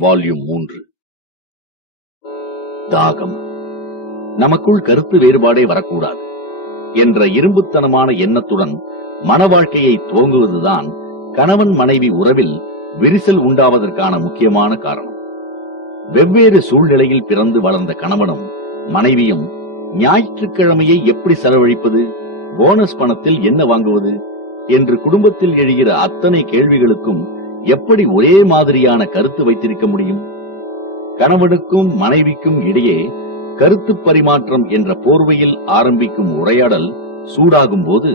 Volume 3. தாகம். நமக்குள் கருத்து வேறுபாடே வரக்கூடாது என்ற இரும்புத்தனமான எண்ணத்துடன் மன வாழ்க்கையை துவங்குவதுதான் கணவன் மனைவி உறவில் விரிசல் உண்டாவதற்கான முக்கியமான காரணம். வெவ்வேறு சூழ்நிலையில் பிறந்து வளர்ந்த கணவனும் மனைவியும் ஞாயிற்றுக்கிழமையை எப்படி செலவழிப்பது, போனஸ் பணத்தில் என்ன வாங்குவது என்று குடும்பத்தில் எழுகிற அத்தனை கேள்விகளுக்கும் எப்படி ஒரே மாதிரியான கருத்து வைத்திருக்க முடியும்? கணவனுக்கும் மனைவிக்கும் இடையே கருத்து பரிமாற்றம் என்ற போர்வையில் ஆரம்பிக்கும் உரையாடல் சூடாகும் போது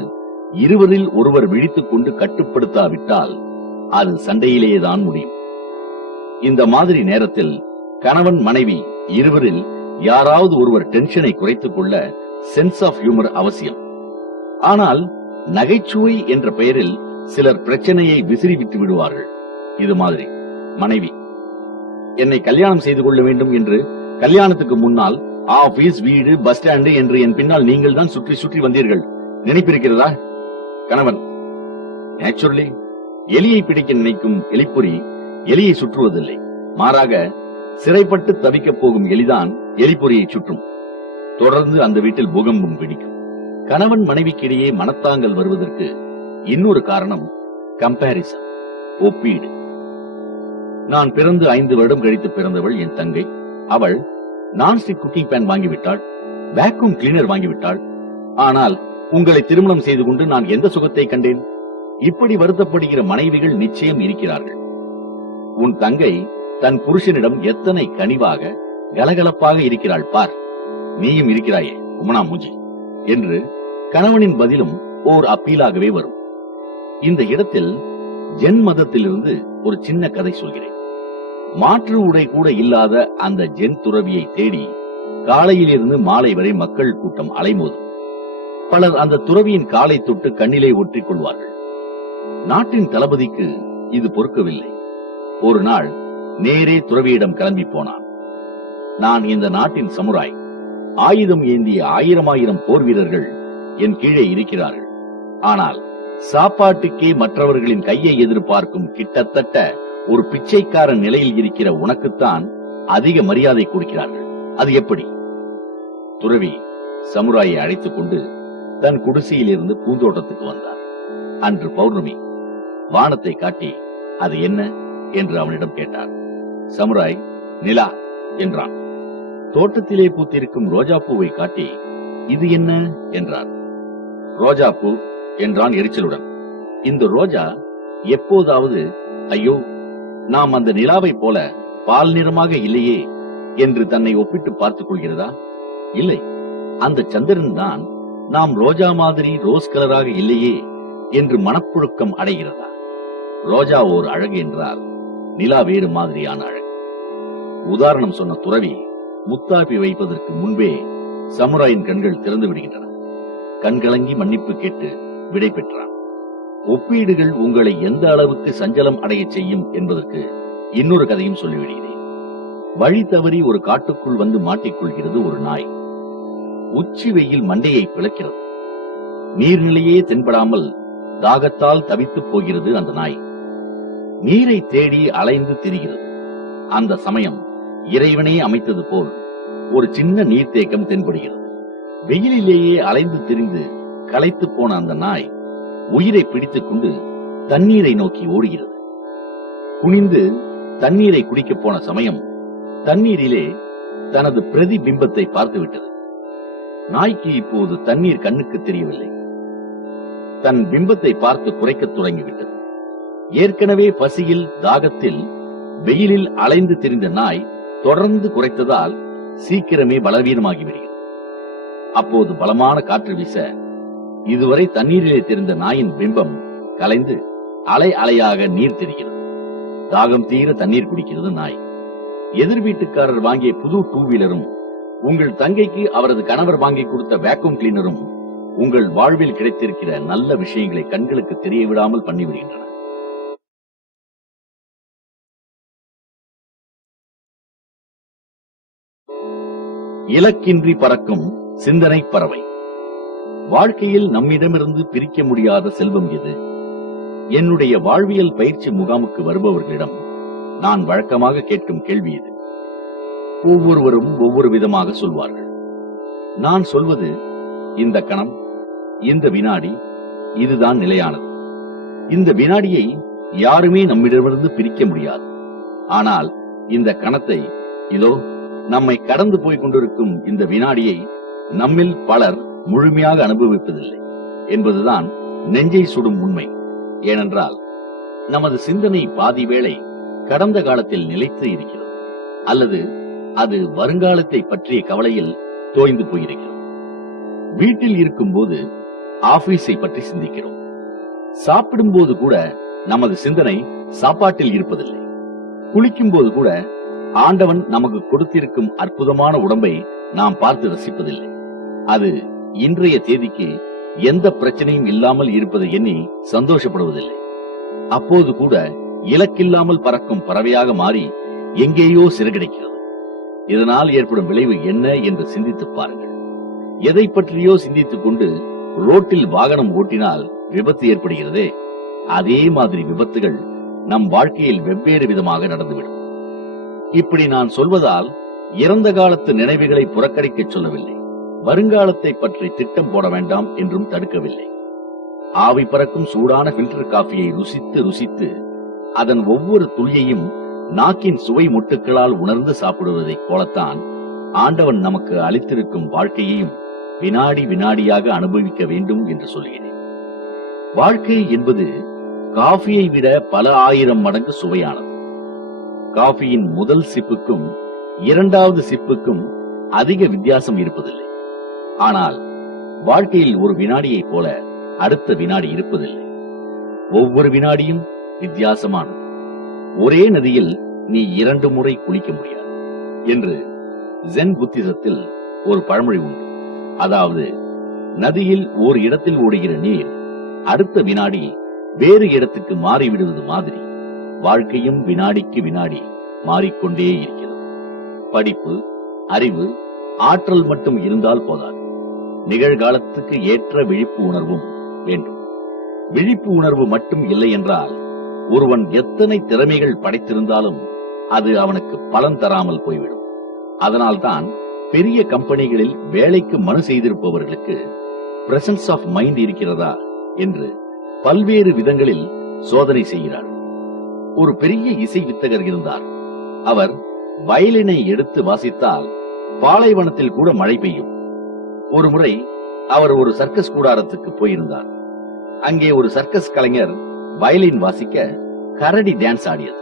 இருவரில் ஒருவர் விழித்துக் கொண்டு கட்டுப்படுத்தாவிட்டால் அது சண்டையிலேதான் முடியும். இந்த மாதிரி நேரத்தில் கணவன் மனைவி இருவரில் யாராவது ஒருவர் டென்ஷனை குறைத்துக் கொள்ள சென்ஸ் ஆஃப் ஹியூமர் அவசியம். ஆனால் நகைச்சுவை என்ற பெயரில் சிலர் பிரச்சனையை விசிறிவிட்டு விடுவார்கள். இது மாதிரி மனைவி, என்னை கல்யாணம் செய்து கொள்ள வேண்டும் என்று கல்யாணத்துக்கு முன்னால் ஆபீஸ், வீடு, பஸ் ஸ்டாண்டு என்று என் பின்னால் நீங்கள் தான் சுற்றி சுற்றி வந்தீர்கள், நினைப்பிருக்கிறதா? கணவன், நேச்சுரலி எலியை பிடிக்க நினைக்கும் எலிப்பொறி எலியை சுற்றுவதில்லை, மாறாக சிறைப்பட்டு தவிக்கப் போகும் எலிதான் எலிப்பொறியை சுற்றும். தொடர்ந்து அந்த வீட்டில் பூகம்பம் பிடிக்கும். கணவன் மனைவிக்கிடையே மனத்தாங்கல் வருவதற்கு இன்னொரு காரணம் கம்பாரிசன், ஒப்பீடு. நான் பிறந்து 5 வருடம் கழித்து பிறந்தவள் என் தங்கை. அவள் நான்ஸ்டிக் குக்கிங் பேன் வாங்கிவிட்டாள், வேக்யூம் கிளீனர் வாங்கிவிட்டாள். ஆனால் உங்களை திருமணம் செய்து கொண்டு நான் எந்த சுகத்தை கண்டேன்? இப்படி வருத்தப்படுகிற மனைவிகள் நிச்சயம் இருக்கிறார்கள். உன் தங்கை தன் புருஷனிடம் எத்தனை கனிவாக கலகலப்பாக இருக்கிறாள் பார், நீயும் இருக்கிறாயே உமனா மூஞ்சி என்று கணவனின் பதிலும் ஓர் அப்பீலாகவே வரும். இந்த இடத்தில் ஜென் மதத்திலிருந்து ஒரு சின்ன கதை சொல்கிறேன். மாற்று உடை கூட இல்லாத அந்த ஜென் துறவியை தேடி காலையிலிருந்து மாலை வரை மக்கள் கூட்டம் அலைமோதும். பலர் அந்த துறவியின் காலை தொட்டு கண்ணிலே ஒற்றிக் கொள்வார்கள். நாட்டின் தளபதிக்கு இது பொறுக்கவில்லை. ஒரு நாள் நேரே துறவியிடம் கிளம்பி போனான். நான் இந்த நாட்டின் சமுராய், ஆயுதம் ஏந்திய 1000 போர் வீரர்கள் என் கீழே இருக்கிறார்கள். ஆனால் சாப்பாட்டுக்கே மற்றவர்களின் கையை எதிர்பார்க்கும் கிட்டத்தட்ட ஒரு பிச்சைக்காரன் நிலையில் இருக்கிற உனக்குத்தான் அதிக மரியாதை கொடுக்கிறார்கள். அது எப்படி? துறவி சமுராயை அழைத்துக் கொண்டு தன் குடிசையில் இருந்து பூந்தோட்டத்துக்கு வந்தார். அன்று பௌர்ணமி. வானத்தை காட்டி அது என்ன என்று அவனிடம் கேட்டார். சமுராய் நிலா என்றான். தோட்டத்திலே பூத்திருக்கும் ரோஜா பூவை காட்டி இது என்ன என்றார். ரோஜா பூ என்றான் எரிச்சலுடன். இந்த ரோஜா எப்போதாவது ஐயோ நாம் அந்த நிலாவை போல பால் நிறமாக இல்லையே என்று தன்னை ஒப்பிட்டு பார்த்துக் கொள்கிறதா? இல்லை, அந்த சந்திரன் தான் நாம் ரோஜா மாதிரி ரோஸ் கலராக இல்லையே என்று மனப்புழுக்கம் அடைகிறதா? ரோஜா ஓர் அழகு என்றால் நிலா வேறு மாதிரியான அழகு. உதாரணம் சொன்ன துறவி முத்தாப்பி வைப்பதற்கு முன்பே சமுராயின் கண்கள் திறந்து விடுகின்றன. கண்கலங்கி மன்னிப்பு கேட்டு விடை பெற்றான். ஒப்பீடுகள் உங்களை எந்த அளவுக்கு சஞ்சலம் அடைய செய்யும் என்பதற்கு இன்னொரு கதையும் சொல்லிவிடுகிறேன். வழி தவறி ஒரு காட்டுக்குள் வந்து மாட்டிக்கொள்கிறது ஒரு நாய். உச்சி வெயில் மண்டையை பிளக்கிறது. நீர்நிலையே தென்படாமல் தாகத்தால் தவித்து போகிறது அந்த நாய். நீரை தேடி அலைந்து திரிகிறது. அந்த சமயம் இறைவனே அமைத்தது போல் ஒரு சின்ன நீர்த்தேக்கம் தென்படுகிறது. வெயிலிலேயே அலைந்து திரிந்து களைத்து போன அந்த நாய் உயிரை பிடித்துக் கொண்டு தண்ணீரை நோக்கி ஓடுகிறது. குனிந்து தண்ணீரை குடிக்கப் போன சமயம் தண்ணீரிலே தனது பிரதிபிம்பத்தை பார்த்துவிட்டது. நாய்க்கு இப்போது தண்ணீர் கண்ணுக்கு தெரியவில்லை. தன் பிம்பத்தை பார்த்து குறைக்கத் தொடங்கிவிட்டது. ஏற்கனவே பசியில் தாகத்தில் வெயிலில் அலைந்து திரிந்த நாய் தொடர்ந்து குறைத்ததால் சீக்கிரமே பலவீனமாகிவிடுகிறது. அப்போது பலமான காற்று வீச இதுவரை தண்ணீரிலே தெரிந்த நாயின் பிம்பம் கலைந்து அலை அலையாக நீர் தெரிகிறது. தாகம் தீர தண்ணீர் குடிக்கிறது நாய். எதிர் வீட்டுக்காரர் வாங்கிய புது 2 வீலரும் உங்கள் தங்கைக்கு அவரது கணவர் வாங்கி கொடுத்த வேக்யூம் கிளீனரும் உங்கள் வாழ்வில் கிடைத்திருக்கிற நல்ல விஷயங்களை கண்களுக்கு தெரிய விடாமல் பண்ணிவிடுகின்றன. இலக்கின்றி பறக்கும் சிந்தனை பறவை. வாழ்க்கையில் நம்மிடமிருந்து பிரிக்க முடியாத செல்வம் எது? என்னுடைய வாழ்வியல் பயிற்சி முகாமுக்கு வருபவர்களிடம் நான் வழக்கமாக கேட்கும் கேள்வி இது. ஒவ்வொருவரும் ஒவ்வொரு விதமாக சொல்வார்கள். நான் சொல்வது, இந்த கணம், இந்த வினாடி, இதுதான் நிலையானது. இந்த வினாடியை யாருமே நம்மிடமிருந்து பிரிக்க முடியாது. ஆனால் இந்த கணத்தை, இதோ நம்மை கடந்து போய் கொண்டிருக்கும் இந்த வினாடியை நம்மில் பலர் முழுமையாக அனுபவிப்பதில்லை என்பதுதான் நெஞ்சை சுடும் உண்மை. ஏனென்றால் நமது சிந்தனை பாதி வேளை கடந்த காலத்தில் நிலைத்து இருக்கிறது, அல்லது அது வருங்காலத்தை பற்றிய கவலையில் தோய்ந்து போயிருக்கிறது. வீட்டில் இருக்கும் போது ஆபீஸை பற்றி சிந்திக்கிறோம். சாப்பிடும் போது கூட நமது சிந்தனை சாப்பாட்டில் இருப்பதில்லை. குளிக்கும் போது கூட ஆண்டவன் நமக்கு கொடுத்திருக்கும் அற்புதமான உடம்பை நாம் பார்த்து ரசிப்பதில்லை. அது இன்றைய தேதிக்கு எந்த பிரச்சனையும் இல்லாமல் இருப்பதை எண்ணி சந்தோஷப்படுவதில்லை. அப்போது கூட இலக்கில்லாமல் பறக்கும் பறவையாக மாறி எங்கேயோ சிறகிடைக்கிறது. இதனால் ஏற்படும் விளைவு என்ன என்று சிந்தித்து பாருங்கள். எதை பற்றியோ சிந்தித்துக் கொண்டு ரோட்டில் வாகனம் ஓட்டினால் விபத்து ஏற்படுகிறதே, அதே மாதிரி விபத்துகள் நம் வாழ்க்கையில் வெவ்வேறு விதமாக நடந்துவிடும். இப்படி நான் சொல்வதால் இறந்த காலத்து நினைவுகளை புறக்கணிக்க சொல்லவில்லை, வருங்காலத்தை பற்றி திட்டம் போட வேண்டாம் என்றும் தடுக்கவில்லை. ஆவி பறக்கும் சூடான பில்டர் காஃபியை ருசித்து ருசித்து அதன் ஒவ்வொரு துளியையும் நாக்கின் சுவை மொட்டுக்களால் உணர்ந்து சாப்பிடுவதைப் போலத்தான் ஆண்டவன் நமக்கு அளித்திருக்கும் வாழ்க்கையையும் வினாடி வினாடியாக அனுபவிக்க வேண்டும் என்று சொல்கிறேன். வாழ்க்கை என்பது காஃபியை விட பல ஆயிரம் மடங்கு சுவையானது. காஃபியின் முதல் சிப்புக்கும் இரண்டாவது சிப்புக்கும் அதிக வித்தியாசம் இருப்பதில்லை. ஆனால் வாழ்க்கையில் ஒரு வினாடியைப் போல அடுத்த வினாடி இருப்பதில்லை. ஒவ்வொரு வினாடியும் வித்தியாசமானது. ஒரே நதியில் நீ 2 முறை குளிக்க முடியாது என்று ஜென் புத்திசத்தில் ஒரு பழமொழி உண்டு. அதாவது, நதியில் ஒரு இடத்தில் ஓடுகிற நீர் அடுத்த வினாடி வேறு இடத்துக்கு மாறிவிடுவது மாதிரி வாழ்க்கையும் வினாடிக்கு வினாடி மாறிக்கொண்டே இருக்கிறது. படிப்பு, அறிவு, ஆற்றல் மட்டும் இருந்தால் போதாது. நிகழ்காலத்துக்கு ஏற்ற விழிப்பு உணர்வும் வேண்டும். விழிப்பு உணர்வு மட்டும் இல்லை என்றால் ஒருவன் எத்தனை திறமைகள் படைத்திருந்தாலும் அது அவனுக்கு பலன் தராமல் போய்விடும். அதனால்தான் பெரிய கம்பெனிகளில் வேலைக்கு மனு செய்திருப்பவர்களுக்கு பிரசன்ஸ் ஆஃப் மைண்ட் இருக்கிறதா என்று பல்வேறு விதங்களில் சோதனை செய்கிறார். ஒரு பெரிய இசை வித்தகர் இருந்தார். அவர் வயலினை எடுத்து வாசித்தால் பாலைவனத்தில் கூட மழை பெய்யும். ஒரு முறை அவர் ஒரு சர்க்கஸ் கூடாரத்துக்கு போயிருந்தார். அங்கே ஒரு சர்க்கஸ் கலைஞர் வயலின் வாசிக்க கரடி டான்ஸ் ஆடியது.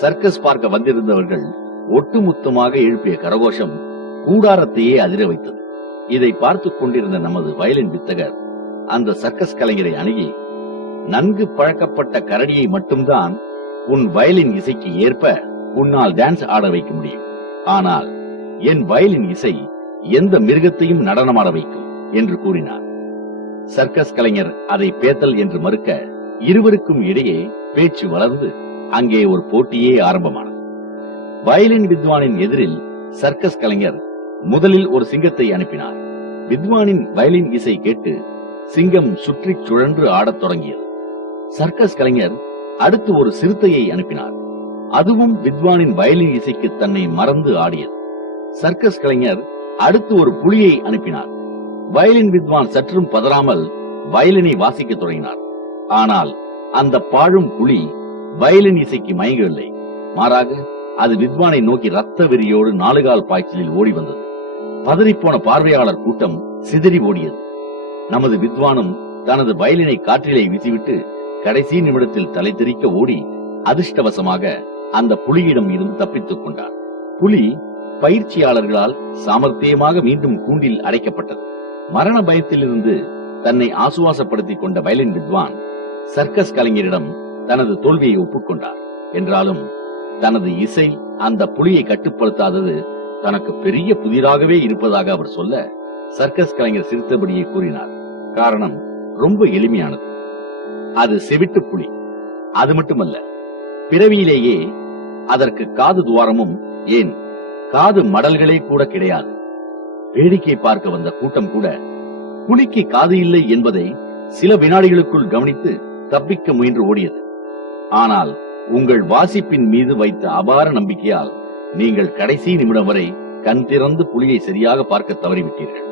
சர்க்கஸ் பார்க்க வந்திருந்தவர்கள் ஒட்டுமொத்தமாக எழுப்பிய கரகோஷம் கூடாரத்தையே அதிர வைத்தது. இதை பார்த்துக் கொண்டிருந்த நமது வயலின் வித்தகர் அந்த சர்க்கஸ் கலைஞரை அணுகி, நன்கு பழக்கப்பட்ட கரடியை மட்டும்தான் உன் வயலின் இசைக்கு ஏற்ப உன்னால் டான்ஸ் ஆட வைக்க முடியும். ஆனால் என் வயலின் இசை எந்த மிருகத்தையும் நடனமாட வைக்கும் என்று கூறினார். சர்க்கஸ் கலைஞர் அதை பேத்தல் என்று மறுக்க இருவருக்கும் இடையே பேச்சு வளர்ந்து அங்கே ஒரு போட்டியே ஆரம்பமானது. வயலின் வித்வானின் எதிரில் சர்க்கஸ் கலைஞர் முதலில் ஒரு சிங்கத்தை அனுப்பினார். வித்வானின் வயலின் இசை கேட்டு சிங்கம் சுற்றி சுழன்று ஆடத் தொடங்கியது. சர்க்கஸ் கலைஞர் அடுத்து ஒரு சிறுத்தையை அனுப்பினார். அதுவும் வித்வானின் வயலின் இசைக்கு தன்னை மறந்து ஆடியது. சர்க்கஸ் கலைஞர் அடுத்து ஒரு புலியை அனுப்பினார். வயலின் வித்வான் சற்றும் பதறாமல் வயலினை வாசிக்க தொடங்கினார். ஆனால் அந்த பாழும் புலி வயலின் இசைக்கு மயங்கவில்லை. மாறாக அது வித்வானை நோக்கி ரத்த வெறியோடு 4 கால் பாய்ச்சலில் ஓடி வந்தது. பதறிப்போன பார்வையாளர் கூட்டம் சிதறி ஓடியது. நமது வித்வானும் தனது வயலினை காற்றிலே வீசிவிட்டு கடைசி நிமிடத்தில் தலை தெறிக்க ஓடி அதிர்ஷ்டவசமாக அந்த புலியிடம் இருந்து தப்பித்துக் கொண்டார். புலி பயிற்சியாளர்களால் சாமர்த்தியமாக மீண்டும் கூண்டில் அடைக்கப்பட்டது. மரண பயத்திலிருந்து தன்னை ஆசுவாசப்படுத்திக் கொண்ட வயலின் வித்வான் சர்க்கஸ் கலைஞரிடம் தனது தோல்வியை ஒப்புக்கொண்டார். என்றாலும் தனது இசை அந்த புலியை கட்டுப்படுத்தாதது தனக்கு பெரிய புதிராகவே இருப்பதாக அவர் சொல்ல, சர்க்கஸ் கலைஞர் சிரித்தபடியே கூறினார், காரணம் ரொம்ப எளிமையானது. அது செவிட்டு புலி. அது மட்டுமல்ல, பிறவியிலேயே அதற்கு காது துவாரமும் ஏன் காது மடல்களே கூட கிடையாது. வேடிக்கை பார்க்க வந்த கூட்டம் கூட புலிக்கு காது இல்லை என்பதை சில வினாடிகளுக்குள் கவனித்து தப்பிக்க முயன்று ஓடியது. ஆனால் உங்கள் வாசிப்பின் மீது வைத்த அபார நம்பிக்கையால் நீங்கள் கடைசி நிமிடம் வரை கண் திறந்து புலியை சரியாக பார்க்க தவறிவிட்டீர்கள்.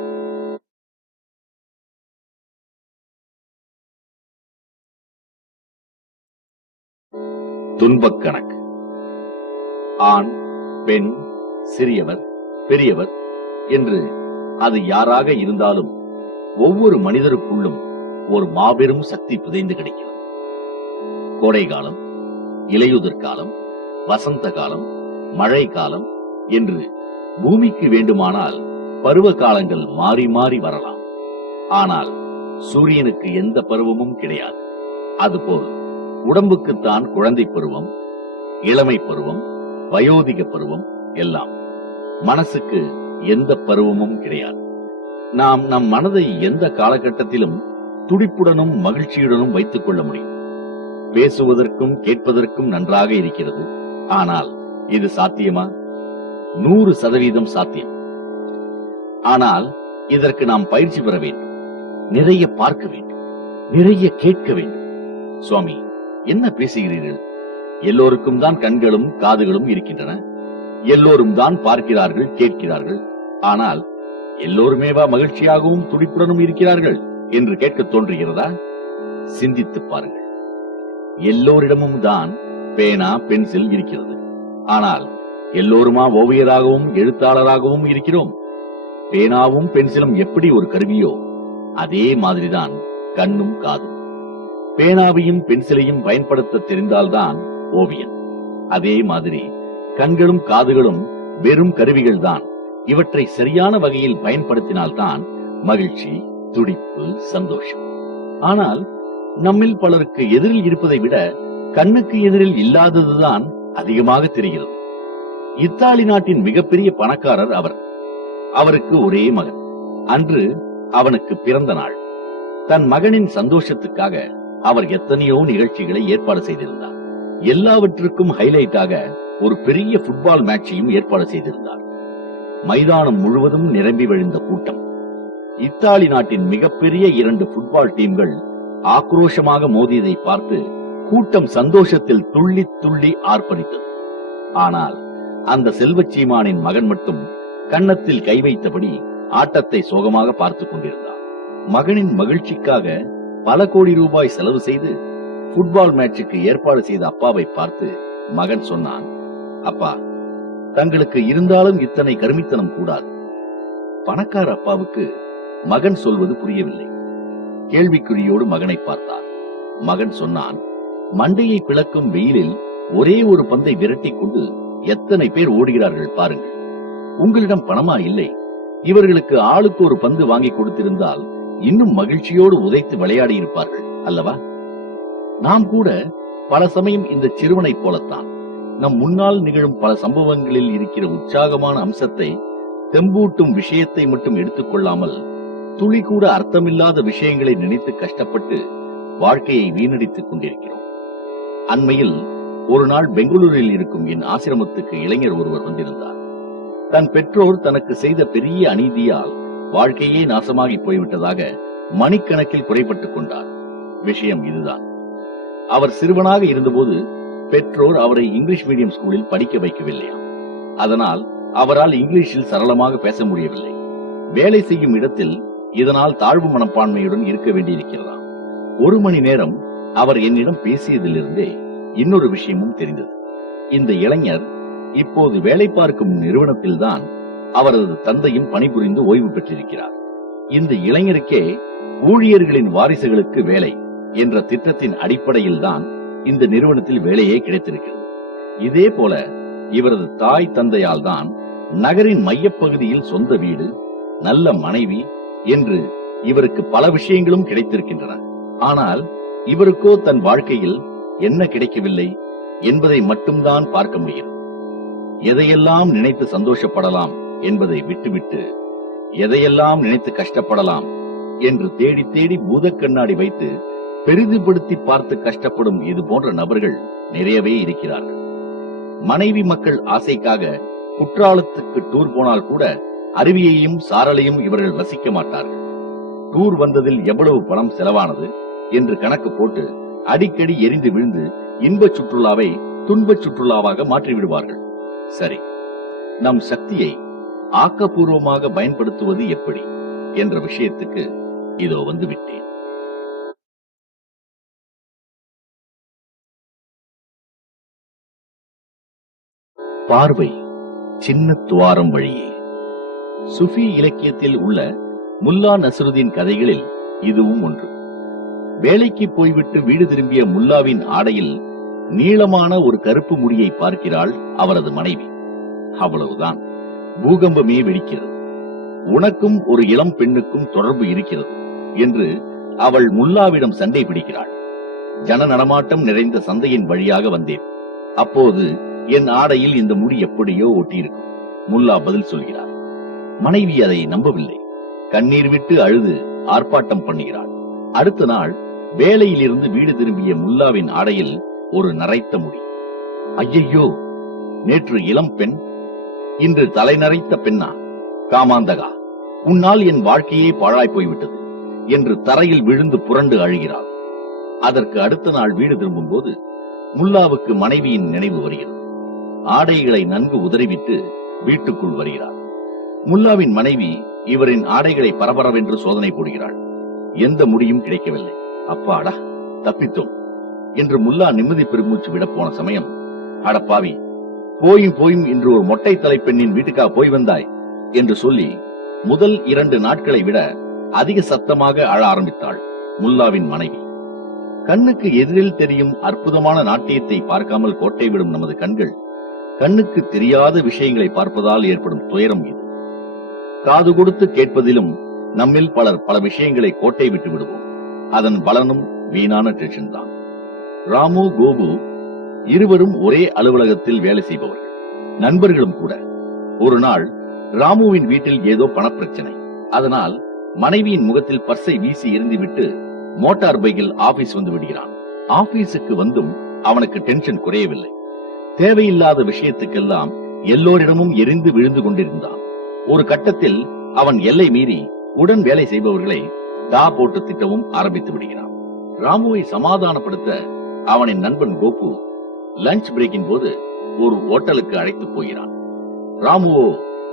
துன்பக் கணக்கு. ஆண், பெண், சிறியவர், பெரியவர் என்று அது யாராக இருந்தாலும் ஒவ்வொரு மனிதருக்குள்ளும் ஒரு மாபெரும் சக்தி புதைந்து கிடைக்கிறது. கோடை காலம், இலையுதிர் காலம், வசந்த காலம், மழை காலம் என்று பூமிக்கு வேண்டுமானால் பருவ காலங்கள் மாறி மாறி வரலாம். ஆனால் சூரியனுக்கு எந்த பருவமும் கிடையாது. அதுபோல் உடம்புக்குத்தான் குழந்தை பருவம், இளமை பருவம், வயோதிக பருவம் எல்லாம். மனசுக்கு எந்த பருவமும் கிடையாது. நாம் நம் மனதை எந்த காலகட்டத்திலும் துடிப்புடனும் மகிழ்ச்சியுடனும் வைத்துக் கொள்ள முடியும். பேசுவதற்கும் கேட்பதற்கும் நன்றாக இருக்கிறது. ஆனால் இது சாத்தியமா? 100% சாத்தியம். ஆனால் இதற்கு நாம் பயிற்சி பெற வேண்டும். நிறைய பார்க்க வேண்டும், நிறைய கேட்க வேண்டும். சுவாமி, என்ன பேசுகிறீர்கள்? எல்லோருக்கும் தான் கண்களும் காதுகளும் இருக்கின்றன. எல்லோரும் தான் பார்க்கிறார்கள், கேட்கிறார்கள். ஆனால் எல்லோருமேவா மகிழ்ச்சியாகவும் துடிப்புடனும் இருக்கிறார்கள் என்று கேட்க தோன்றுகிறதா? சிந்தித்து பாருங்கள். எல்லோரிடமும் தான் பேனா, பென்சில் இருக்கிறது. ஆனால் எல்லோருமா ஓவியராகவும் எழுத்தாளராகவும் இருக்கிறோம்? பேனாவும் பென்சிலும் எப்படி ஒரு கருவியோ அதே மாதிரிதான் கண்ணும் காதும். பேனாவையும் பென்சிலையும் பயன்படுத்த தெரிந்தால்தான் ஓவியன். அதே மாதிரி கண்களும் காதுகளும் வெறும் கருவிகள் தான். இவற்றை சரியான வகையில் பயன்படுத்தினால்தான் மகிழ்ச்சி, துடிப்பு, சந்தோஷம். ஆனால் நம்மில் பலருக்கு எதிரில் இருப்பதை விட கண்ணுக்கு எதிரில் இல்லாததுதான் அதிகமாக தெரிகிறது. இத்தாலி நாட்டின் மிகப்பெரிய பணக்காரர் அவர். அவருக்கு ஒரே மகன். அன்று அவனுக்கு பிறந்த நாள். தன் மகனின் சந்தோஷத்துக்காக அவர் எத்தனையோ நிகழ்ச்சிகளை ஏற்பாடு செய்திருந்தார். எல்லாவற்றுக்கும் ஹைலைட்டாக ஒரு பெரிய ஃபுட்பால் மேட்சையும் ஏற்பாடு செய்திருந்தார். மைதானம் முழுவதும் நிரம்பி வழிந்த கூட்டம். இத்தாலி நாட்டின் மிகப்பெரிய 2 ஃபுட்பால் டீம்கள் ஆக்ரோஷமாக மோதியதை பார்த்து கூட்டம் சந்தோஷத்தில் துள்ளி துள்ளி ஆர்ப்பரித்தது. ஆனால் அந்த செல்வச்சீமானின் மகன் மட்டும் கன்னத்தில் கை வைத்தபடி ஆட்டத்தை சோகமாக பார்த்துக் கொண்டிருந்தார். மகனின் மகிழ்ச்சிக்காக பல கோடி ரூபாய் செலவு செய்து ஃபுட்பால் மேட்சுக்கு ஏற்பாடு செய்த அப்பாவை பார்த்து மகன் சொன்னான், அப்பா, தங்களுக்கு இருந்தாலும் இத்தனை கருமித்தனம் கூடாது. பணக்கார அப்பாவுக்கு மகன் சொல்வது புரியவில்லை. கேள்விக்குறியோடு மகனை பார்த்தார். மகன் சொன்னான், மண்டையை பிளக்கும் வெயிலில் ஒரே ஒரு பந்தை விரட்டி கொண்டு எத்தனை பேர் ஓடுகிறார்கள் பாருங்கள். உங்களிடம் பணமா இல்லை? இவர்களுக்கு ஆளுக்கு ஒரு பந்து வாங்கி கொடுத்திருந்தால் இன்னும் மகிழ்ச்சியோடு உதைத்து விளையாடி இருப்பார்கள் அல்லவா? நாம் கூட பல சமயம் இந்த சிறுவனை போலத்தான். நம் முன்னால் நிகழும் பல சம்பவங்களில் இருக்கிற உற்சாகமான அம்சத்தை, தெம்பூட்டும் விஷயத்தை மட்டும் எடுத்துக்கொள்ளாமல் துளி கூட அர்த்தமில்லாத விஷயங்களை நினைத்து கஷ்டப்பட்டு வாழ்க்கையை வீணடித்துக் கொண்டிருக்கிறோம். அண்மையில் ஒரு நாள் பெங்களூரில் இருக்கும் என் ஆசிரமத்துக்கு இளைஞர் ஒருவர் வந்திருந்தார். தன் பெற்றோர் தனக்கு செய்த பெரிய அநீதியால் வாழ்க்கையே நாசமாகி போய்விட்டதாக மணிக்கணக்கில் குறைபட்டுக் கொண்டார். விஷயம் இதுதான். அவர் சிறுவனாக இருந்தபோது பெற்றோர் அவரை இங்கிலீஷ் மீடியம் ஸ்கூலில் படிக்க வைக்கவில்லையாம். அதனால் அவரால் இங்கிலீஷில் சரளமாக பேச முடியவில்லை. வேலை செய்யும் இடத்தில் இதனால் தாழ்வு மனப்பான்மையுடன் இருக்க வேண்டியிருக்கிறதாம். 1 மணி நேரம் அவர் என்னிடம் பேசியதிலிருந்தே இன்னொரு விஷயமும் தெரிந்தது. இந்த இளைஞர் இப்போது வேலை பார்க்கும் நிறுவனத்தில்தான் அவரது தந்தையும் பணிபுரிந்து ஓய்வு பெற்றிருக்கிறார். இந்த இளைஞருக்கே ஊழியர்களின் வாரிசுகளுக்கு வேலை என்ற திட்டத்தின் அடிப்படையில் தான் இந்த நிறுவனத்தில் வேலையே கிடைத்திருக்கிறது. இதே போல இவரது தாய் தந்தையால் தான் நகரின் மையப்பகுதியில் சொந்த வீடு, நல்ல மனைவி என்று இவருக்கு பல விஷயங்களும் கிடைத்திருக்கின்றன. ஆனால் இவருக்கோ தன் வாழ்க்கையில் என்ன கிடைக்கவில்லை என்பதை மட்டும்தான் பார்க்க முடியும். எதையெல்லாம் நினைத்து சந்தோஷப்படலாம் என்பதை விட்டுவிட்டு எதையெல்லாம் நினைத்து கஷ்டப்படலாம் என்று தேடி தேடி பூத கண்ணாடி வைத்து பெரிதுபடுத்தி பார்த்து கஷ்டப்படும் இது போன்ற நபர்கள் நிறையவே இருக்கிறார்கள். மனைவி மக்கள் ஆசைக்காக குற்றாலத்துக்கு டூர் போனால் கூட அருவியையும் சாரலையும் இவர்கள் ரசிக்க மாட்டார்கள். டூர் வந்ததில் எவ்வளவு பணம் செலவானது என்று கணக்கு போட்டு அடிக்கடி எரிந்து விழுந்து இன்பச் சுற்றுலாவை துன்பச் சுற்றுலாவாக மாற்றிவிடுவார்கள். சரி, நம் சக்தியை ஆக்கப்பூர்வமாக பயன்படுத்துவது எப்படி என்ற விஷயத்துக்கு இதோ வந்து விட்டேன். பார்வை சின்ன துவாரம் வழியே. சுஃபி இலக்கியத்தில் உள்ள முல்லா நஸ்ருதீன் கதைகளில் இதுவும் ஒன்று. வேலைக்கு போய்விட்டு வீடு திரும்பிய முல்லாவின் ஆடையில் நீளமான ஒரு கருப்பு முடியை பார்க்கிறாள் அவரது மனைவி. அவ்வளவுதான், பூகம்பமே வெடிக்கிறது. உனக்கும் ஒரு இளம் பெண்ணுக்கும் தொடர்பு இருக்கிறது என்று அவள் முல்லாவிடம் சண்டை பிடிக்கிறாள். ஜன நடமாட்டம் நிறைந்த சந்தையின் வழியாக வந்தேன். அப்போது என் ஆடையில் இந்த முடி எப்படியோ ஒட்டியிருக்கும். முல்லா பதில் சொல்கிறார். மனைவி அதை நம்பவில்லை. கண்ணீர் விட்டு அழுது ஆர்ப்பாட்டம் பண்ணுகிறாள். அடுத்த நாள் வேலையிலிருந்து வீடு திரும்பிய முல்லாவின் ஆடையில் ஒரு நரைத்த முடி. ஐயையோ, நேற்று இளம் பெண், இன்று தலை நரைத்த பெண்ணா? காமாந்தகா, உன்னால் என் வாழ்க்கையே பாழாய் போய்விட்டது என்று தரையில் விழுந்து புரண்டு அழுகிறாள். அதற்கு அடுத்த நாள் வீடு திரும்பும் போது முல்லாவுக்கு மனைவியின் நினைவு வருகிறது. ஆடைகளை நன்கு உதறிவிட்டு வீட்டுக்குள் வருகிறார். முல்லாவின் மனைவி இவரின் ஆடைகளை பரபரவென்று சோதனை போடுகிறாள். எந்த முடியும் கிடைக்கவில்லை. அப்பாடா, தப்பித்தோம் என்று முல்லா நிம்மதி பெருமூச்சு விட போன சமயம், அடப்பாவி, போயும் இன்று ஒரு மொட்டை தலை பெண்ணின் வீட்டுக்கா போய் வந்தாய் என்று சொல்லி முதல் 2 நாட்களை விட அதிக சத்தமாக அழ ஆரம்பித்தாள் முல்லாவின் மனைவி. கண்ணுக்கு எதிரில் தெரியும் அற்புதமான நாட்டியத்தை பார்க்காமல் கோட்டை விடும் நமது கண்கள் கண்ணுக்கு தெரியாத விஷயங்களை பார்ப்பதால் ஏற்படும் துயரம் இது. காது கொடுத்து கேட்பதிலும் நம்மில் பலர் பல விஷயங்களை கோட்டை விட்டு விடுவோம். அதன் பலனும் வீணான டென்ஷன் தான். ராமு, கோபு இருவரும் ஒரே அலுவலகத்தில் வேலை செய்பவர்கள், நண்பர்களும் கூட. ஒரு நாள் ராமுவின் வீட்டில் ஏதோ பணப்பிரச்சனை. அதனால் மனைவியின் முகத்தில் பர்ஸை வீசி எறிந்துவிட்டு மோட்டார் பைக்கில் ஆபீஸ் வந்து விடுகிறான். ஆபீஸுக்கு வந்தும் அவனுக்கு டென்ஷன் குறையவில்லை. தேவையில்லாத விஷயத்துக்கெல்லாம் எல்லோரிடமும் எரிந்து விழுந்து கொண்டிருந்தான். ஒரு கட்டத்தில் அவன் எல்லை மீறி உடன் வேலை செய்பவர்களை டா போட்டு திட்டவும் ஆரம்பித்து விடுகிறான். ராமுவை சமாதானப்படுத்த அவனின் நண்பன் கோபு லஞ்ச் பிரேக்கின் போது ஒரு ஓட்டலுக்கு அழைத்து போகிறான். ராமுவோ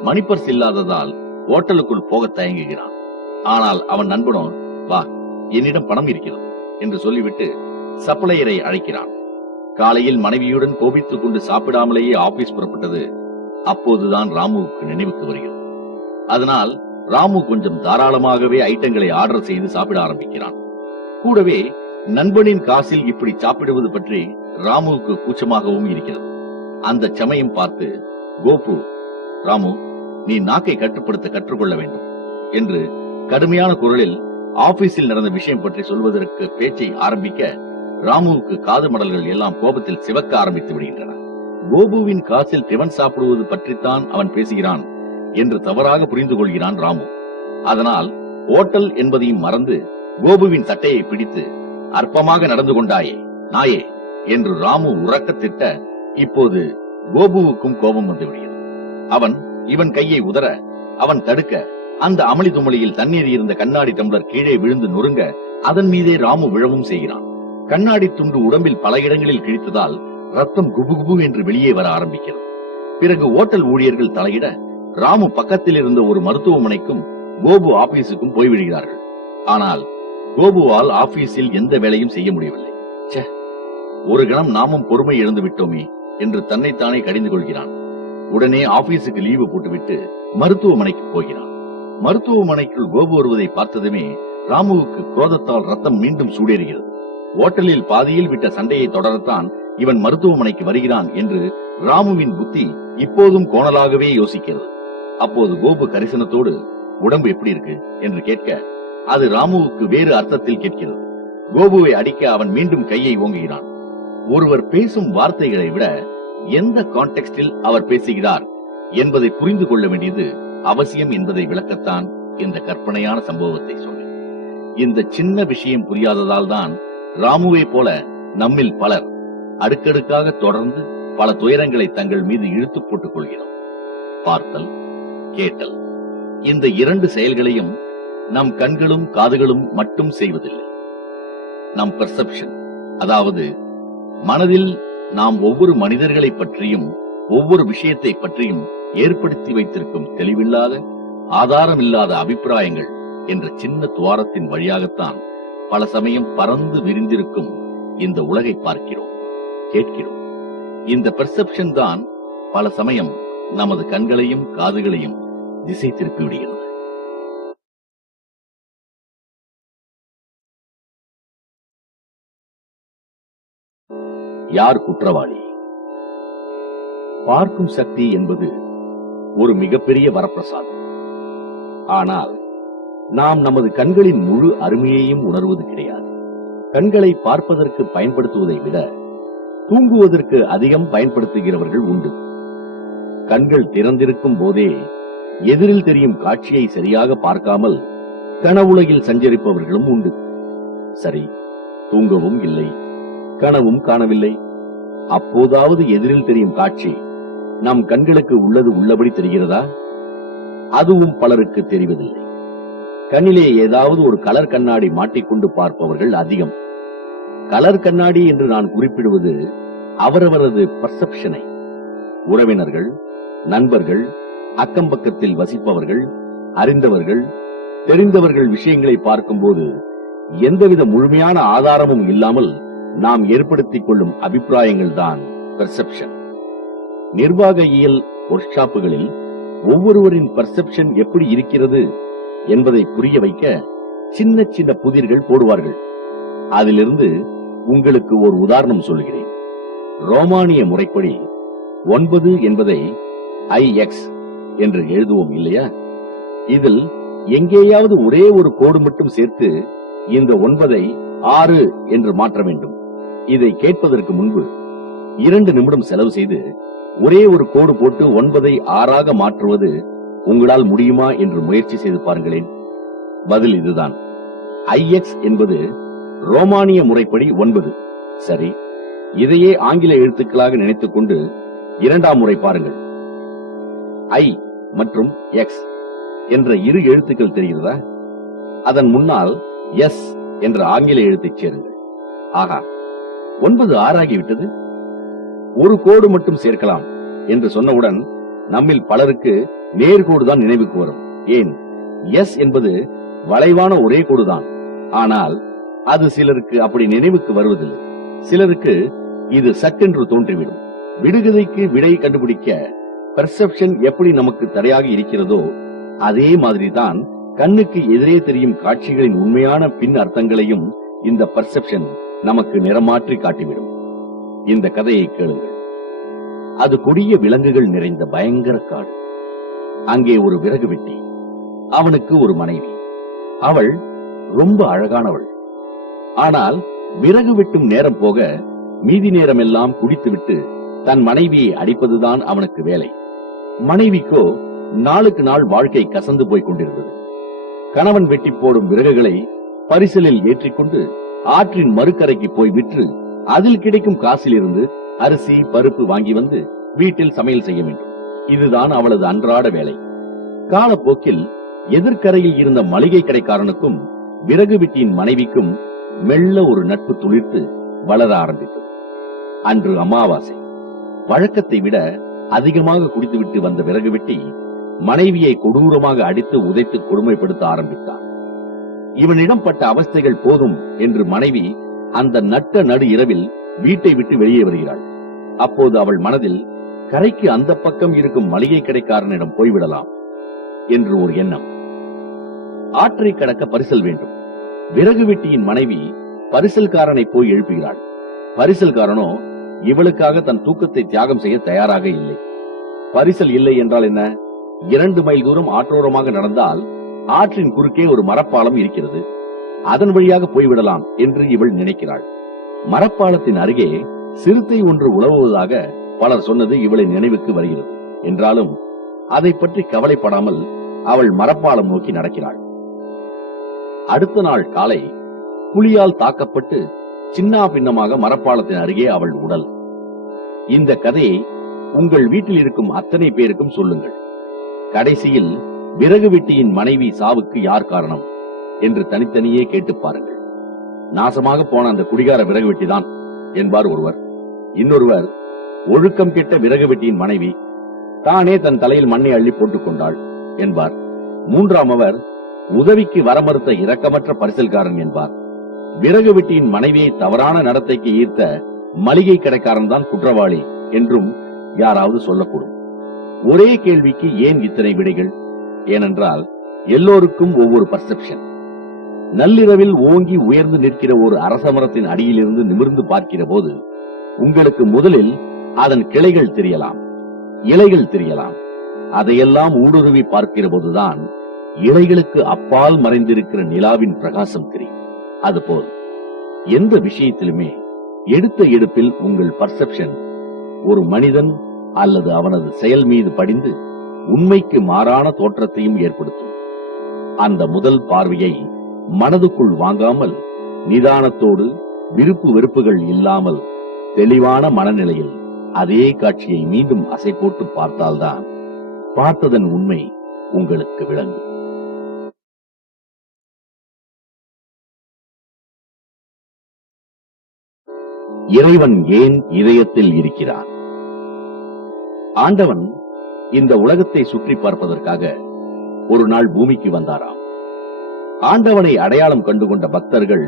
மணிப்பர்ஸ் இல்லாததால் ஓட்டலுக்குள் போக தயங்குகிறான். ஆனால் அவன் நண்பனோ, வா, என்னிடம் பணம் இருக்கிறது என்று சொல்லிவிட்டு சப்ளையரை அழைக்கிறான். காலையில் மனைவியுடன் கோபித்துக் கொண்டு சாப்பிடாமலேயே ஆபீஸ் புறப்பட்டது அப்போதுதான் ராமுவுக்கு நினைவுக்கு வருகிறது. அதனால் ராமு கொஞ்சம் தாராளமாகவே ஐட்டங்களை ஆர்டர் செய்து சாப்பிட ஆரம்பிக்கிறான். கூடவே நண்பனின் காசில் இப்படி சாப்பிடுவது பற்றி ராமுவுக்கு கூச்சமாகவும் இருக்கிறது. அந்த சமயம் பார்த்து கோபு, ராமு, நீ நாக்கை கட்டுப்படுத்த கற்றுக்கொள்ள வேண்டும் என்று கடுமையான குரலில் ஆபீஸில் நடந்த விஷயம் பற்றி சொல்வதற்கு பேச்சை ஆரம்பிக்க ராமுவுக்கு காது மடல்கள் எல்லாம் கோபத்தில் சிவக்க ஆரம்பித்து விடுகின்றன. கோபுவின் காசில் டிபன் சாப்பிடுவது பற்றித்தான் அவன் பேசுகிறான் என்று தவறாக புரிந்து கொள்கிறான் ராமு. அதனால் ஓட்டல் என்பதையும் மறந்து கோபுவின் சட்டையை பிடித்து, அற்பமாக நடந்து கொண்டாயே நாயே என்று ராமு உறக்க திட்ட இப்போது கோபுவுக்கும் கோபம் வந்து விடுகிறது. அவன் இவன் கையை உதற, அவன் தடுக்க அந்த அமளி துமளியில் தண்ணீர் இருந்த கண்ணாடி டம்ளர் கீழே விழுந்து நொறுங்க அதன் மீதே ராமு விழவும் செய்கிறான். கண்ணாடி துண்டு உடம்பில் பல இடங்களில் கிழித்ததால் ரத்தம் குபுகுபு என்று வெளியே வர ஆரம்பிக்கிறது. பிறகு ஓட்டல் ஊழியர்கள் தலையிட ராமு பக்கத்தில் இருந்த ஒரு மருத்துவமனைக்கும் கோபு ஆபீஸுக்கும் போய்விடுகிறார்கள். ஆனால் கோபுவால் ஆபீஸில் எந்த வேலையும் செய்ய முடியவில்லை. ஒரு கணம் நாமும் பொறுமை இழந்து விட்டோமே என்று தன்னைத்தானே கடிந்து கொள்கிறான். உடனே ஆபீஸுக்கு லீவு போட்டுவிட்டு மருத்துவமனைக்கு போகிறான். மருத்துவமனைக்குள் கோபு வருவதை பார்த்ததுமே ராமுவுக்கு குரோதத்தால் ரத்தம் மீண்டும் சூடேறுகிறது. ஓட்டலில் பாதியில் விட்ட சண்டையை தொடரத்தான் இவன் மருத்துவமனைக்கு வருகிறான் என்று ராமுவின் புத்தி இப்போதும் கோணலாகவே யோசிக்கிறது. அப்போது கோபு கரிசனத்தோடு, உடம்பு எப்படி இருக்கு என்று கேட்க அது ராமுவுக்கு வேறு அர்த்தத்தில் கேட்கிறது. கோபுவை அடிக்க அவன் மீண்டும் கையை ஓங்குகிறான். ஒருவர் பேசும் வார்த்தைகளை விட எந்த கான்டெக்ஸ்டில் அவர் பேசுகிறார் என்பதை புரிந்து கொள்ள வேண்டியது அவசியம் என்பதை விளக்கத்தான் இந்த கற்பனையான சம்பவத்தை சொன்னேன். இந்த சின்ன விஷயம் புரியாததால் தான் ராமுவை போல நம்மில் பலர் அடுக்கடுக்காக தொடர்ந்து பல துயரங்களை தங்கள் மீது இழுத்து போட்டுக் கொள்கிறோம். பார்த்தல், கேட்டல், இந்த இரண்டு செயல்களையும் நம் கண்களும் காதுகளும் மட்டும் செய்வதில்லை. நம் பெர்செப்ஷன், அதாவது மனதில் நாம் ஒவ்வொரு மனிதர்களை பற்றியும் ஒவ்வொரு விஷயத்தை பற்றியும் ஏற்படுத்தி வைத்திருக்கும் தெளிவில்லாத, ஆதாரமில்லாத அபிப்பிராயங்கள் என்ற சின்ன துவாரத்தின் வழியாகத்தான் பல சமயம் பறந்து விரிந்திருக்கும் இந்த உலகை பார்க்கிறோம், கேட்கிறோம். இந்த பெர்செப்ஷன் தான் பல சமயம் நமது கண்களையும் காதுகளையும் திசை திருப்பி விடுகிறது. யார் குற்றவாளி? பார்க்கும் சக்தி என்பது ஒரு மிகப்பெரிய வரப்பிரசாதம். ஆனால் நாம் நமது கண்களின் முழு அருமையையும் உணர்வது கிடையாது. கண்களை பார்ப்பதற்கு பயன்படுத்துவதை விட தூங்குவதற்கு அதிகம் பயன்படுத்துகிறவர்கள் உண்டு. கண்கள் திறந்திருக்கும் போதே எதிரில் தெரியும் காட்சியை சரியாக பார்க்காமல் கனவுலகில் சஞ்சரிப்பவர்களும் உண்டு. சரி, தூங்கவும் இல்லை, கனவும் காணவில்லை. அப்போதாவது எதிரில் தெரியும் காட்சி நம் கண்களுக்கு உள்ளது உள்ளபடி தெரிகிறதா? அதுவும் பலருக்கு தெரிவதில்லை. கண்ணிலே ஏதாவது ஒரு கலர் கண்ணாடி மாட்டிக்கொண்டு பார்ப்பவர்கள் அதிகம். கலர் கண்ணாடி என்று நான் குறிப்பிடுவது அவரவரது பர்செப்ஷனை. உறவினர்கள், நண்பர்கள், அக்கம் பக்கத்தில் வசிப்பவர்கள், அறிந்தவர்கள், தெரிந்தவர்கள் விஷயங்களை பார்க்கும்போது எந்தவித முழுமையான ஆதாரமும் இல்லாமல் நாம் ஏற்படுத்திக் கொள்ளும் அபிப்பிராயங்கள் தான் பெர்செப்ஷன். நிர்வாக இயல் ஒர்க் ஷாப்புகளில் ஒவ்வொருவரின் பெர்செப்ஷன் எப்படி இருக்கிறது என்பதை புரிய வைக்க சின்ன சின்ன புதிர்கள் போடுவார்கள். அதிலிருந்து உங்களுக்கு ஒரு உதாரணம் சொல்கிறேன். ரோமானிய முறைப்படி 9 என்பதை IX என்று எழுதுவோம் இல்லையா? இதில் எங்கேயாவது ஒரே ஒரு கோடு மட்டும் சேர்த்து இந்த 9ஐ 6 என்று மாற்ற வேண்டும். இதை கேட்பதற்கு முன்பு 2 நிமிடம் செலவு செய்து ஒரே ஒரு கோடு போட்டு 9ஐ 6ஆக மாற்றுவது உங்களால் முடியுமா என்று முயற்சி செய்து பாருங்களேன். பதில் இதுதான். IX என்பது ரோமானிய முறைப்படி 9. சரி, இதையே ஆங்கில எழுத்துக்களாக நினைத்துக் கொண்டு 2ஆம் முறை பாருங்கள். I மற்றும் X என்ற இரு எழுத்துக்கள் தெரிகிறதா? அதன் முன்னால் S என்ற ஆங்கில எழுத்தை சேருங்கள். ஆகா, 9 6ஆகிவிட்டது. ஒரு கோடு மட்டும் சேர்க்கலாம் என்று சொன்னவுடன் நம்மில் பலருக்கு நேர்கோடு தான் நினைவுக்கு வரும். ஏன்? எஸ் என்பது வளைவான ஒரே கோடுதான். ஆனால் அது சிலருக்கு அப்படி நினைவுக்கு வருவதில்லை. சிலருக்கு இது சக்கென்று தோன்றிவிடும். விடுகதைக்கு விடை கண்டுபிடிக்க பெர்செப்ஷன் எப்படி நமக்கு தடையாக இருக்கிறதோ அதே மாதிரிதான் கண்ணுக்கு எதிரே தெரியும் காட்சிகளின் உண்மையான பின் அர்த்தங்களையும் இந்த பெர்செப்ஷன் நமக்கு நிறமாற்றி காட்டிவிடும். இந்த கதையை கேளுங்கள். அது கொடிய விலங்குகள் நிறைந்த பயங்கர காடு. அங்கே ஒரு விறகு வெட்டி, அவனுக்கு ஒரு மனைவி. அவள் ரொம்ப அழகானவள். ஆனால் விறகு வெட்டும் நேரம் போக மீதி நேரம் எல்லாம் குடித்துவிட்டு தன் மனைவியை அடிப்பதுதான் அவனுக்கு வேலை. மனைவிக்கோ நாளுக்கு நாள் வாழ்க்கை கசந்து போய் கொண்டிருந்தது. கணவன் வெட்டி போடும் விறகுகளை பரிசலில் ஏற்றிக்கொண்டு ஆற்றின் மறுக்கரைக்கு போய் விற்று அதில் கிடைக்கும் காசிலிருந்து அரிசி பருப்பு வாங்கி வந்து வீட்டில் சமையல் செய்ய வேண்டும். இதுதான் அவளது அன்றாட வேலை. காலப்போக்கில் எதிர்கரையில் இருந்த மளிகை கடைக்காரனுக்கும் விறகு வெட்டியின் மனைவிக்கும் மெல்ல ஒரு நட்பு துளிர்த்து வளர ஆரம்பித்தது. அன்று அமாவாசை. வழக்கத்தை விட அதிகமாக குடித்துவிட்டு வந்த விறகு வெட்டி மனைவியை கொடூரமாக அடித்து உதைத்து கொடுமைப்படுத்த ஆரம்பித்தான். இவனிடம் பட்ட அவஸ்தைகள் போதும் என்று மனைவி அந்த நட்ட நடு இரவில் வீட்டை விட்டு வெளியே வருகிறாள். அப்போது அவள் மனதில் கரைக்கு அந்த பக்கம் இருக்கும் மளிகை கடைக்காரனிடம் போய்விடலாம் என்று ஒரு எண்ணம். ஆற்றை கடக்க பரிசல் வேண்டும். விறகு வெட்டியின் மனைவி பரிசல்காரனை போய் எழுப்புகிறாள். பரிசல்காரனோ இவளுக்காக தன் தூக்கத்தை தியாகம் செய்ய தயாராக இல்லை. பரிசல் இல்லை என்றால் என்ன? 2 மைல் தூரம் ஆற்றோரமாக நடந்தால் ஆற்றின் குறுக்கே ஒரு மரப்பாலம் இருக்கிறது, அதன் வழியாக போய்விடலாம் என்று இவள் நினைக்கிறாள். மரப்பாலத்தின் அருகே சிறுத்தை ஒன்று உலவுவதாக பலர் சொன்னது இவளின் நினைவுக்கு வருகிறது. என்றாலும் அதை பற்றி கவலைப்படாமல் அவள் மரப்பாலம் நோக்கி நடக்கிறாள். அடுத்த நாள் காலை புலியால் தாக்கப்பட்டு சின்னா பின்னமாக மரப்பாலத்தின் அருகே அவள் உடல். இந்த கதையை உங்கள் வீட்டில் இருக்கும் அத்தனை பேருக்கும் சொல்லுங்கள். கடைசியில் விறகு வெட்டியின் மனைவி சாவுக்கு யார் காரணம் என்று தனித்தனியே கேட்டு பாருங்கள். நாசமாக போன அந்த குடிகார விறகு வெட்டிதான் என்பார் ஒருவர். இன்னொருவர், ஒழுக்கம் கெட்ட விறகு வெட்டியின் மனைவி தானே தன் தலையில் மண்ணை அள்ளி போட்டுக் கொண்டாள் என்பார். மூன்றாம் அவர், உதவிக்கு வரமறுத்த இரக்கமற்ற பரிசல்காரன் என்பார். விறகு வெட்டியின் மனைவியை தவறான நடத்தைக்கு ஈர்த்த மளிகை கடைக்காரன் தான் குற்றவாளி என்றும் யாராவது சொல்லக்கூடும். ஒரே கேள்விக்கு ஏன் இத்தனை விடைகள்? ஏனென்றால் எல்லோருக்கும் ஒவ்வொரு பர்செப்ஷன். நள்ளிரவில் ஓங்கி உயர்ந்து நிற்கிற ஒரு அரசமரத்தின் அடியிலிருந்து நிமிர்ந்து பார்க்கிற போது உங்களுக்கு முதலில் அதன் கிளைகள் தெரியலாம், இலைகள் தெரியலாம். அதையெல்லாம் ஊடுருவி பார்க்கிற போதுதான் இலைகளுக்கு அப்பால் மறைந்திருக்கிற நிலாவின் பிரகாசம் தெரியும். அதுபோல் எந்த விஷயத்திலுமே எடுத்த எடுப்பில் உங்கள் பர்செப்ஷன் ஒரு மனிதன் அல்லது அவனது செயல் மீது படிந்து உண்மைக்கு மாறான தோற்றத்தையும் ஏற்படுத்தும். அந்த முதல் பார்வையை மனதுக்குள் வாங்காமல் நிதானத்தோடு, விருப்பு வெறுப்புகள் இல்லாமல் தெளிவான மனநிலையில் அதே காட்சியை மீண்டும் அசை போட்டு பார்த்தால்தான் பார்த்ததன் உண்மை உங்களுக்கு விளங்கும். இறைவன் ஏன் இதயத்தில் இருக்கிறான்? ஆண்டவன் இந்த உலகத்தை சுற்றி பார்ப்பதற்காக ஒரு நாள் பூமிக்கு வந்தாராம். ஆண்டவனை அடையாளம் கண்டுகொண்ட பக்தர்கள்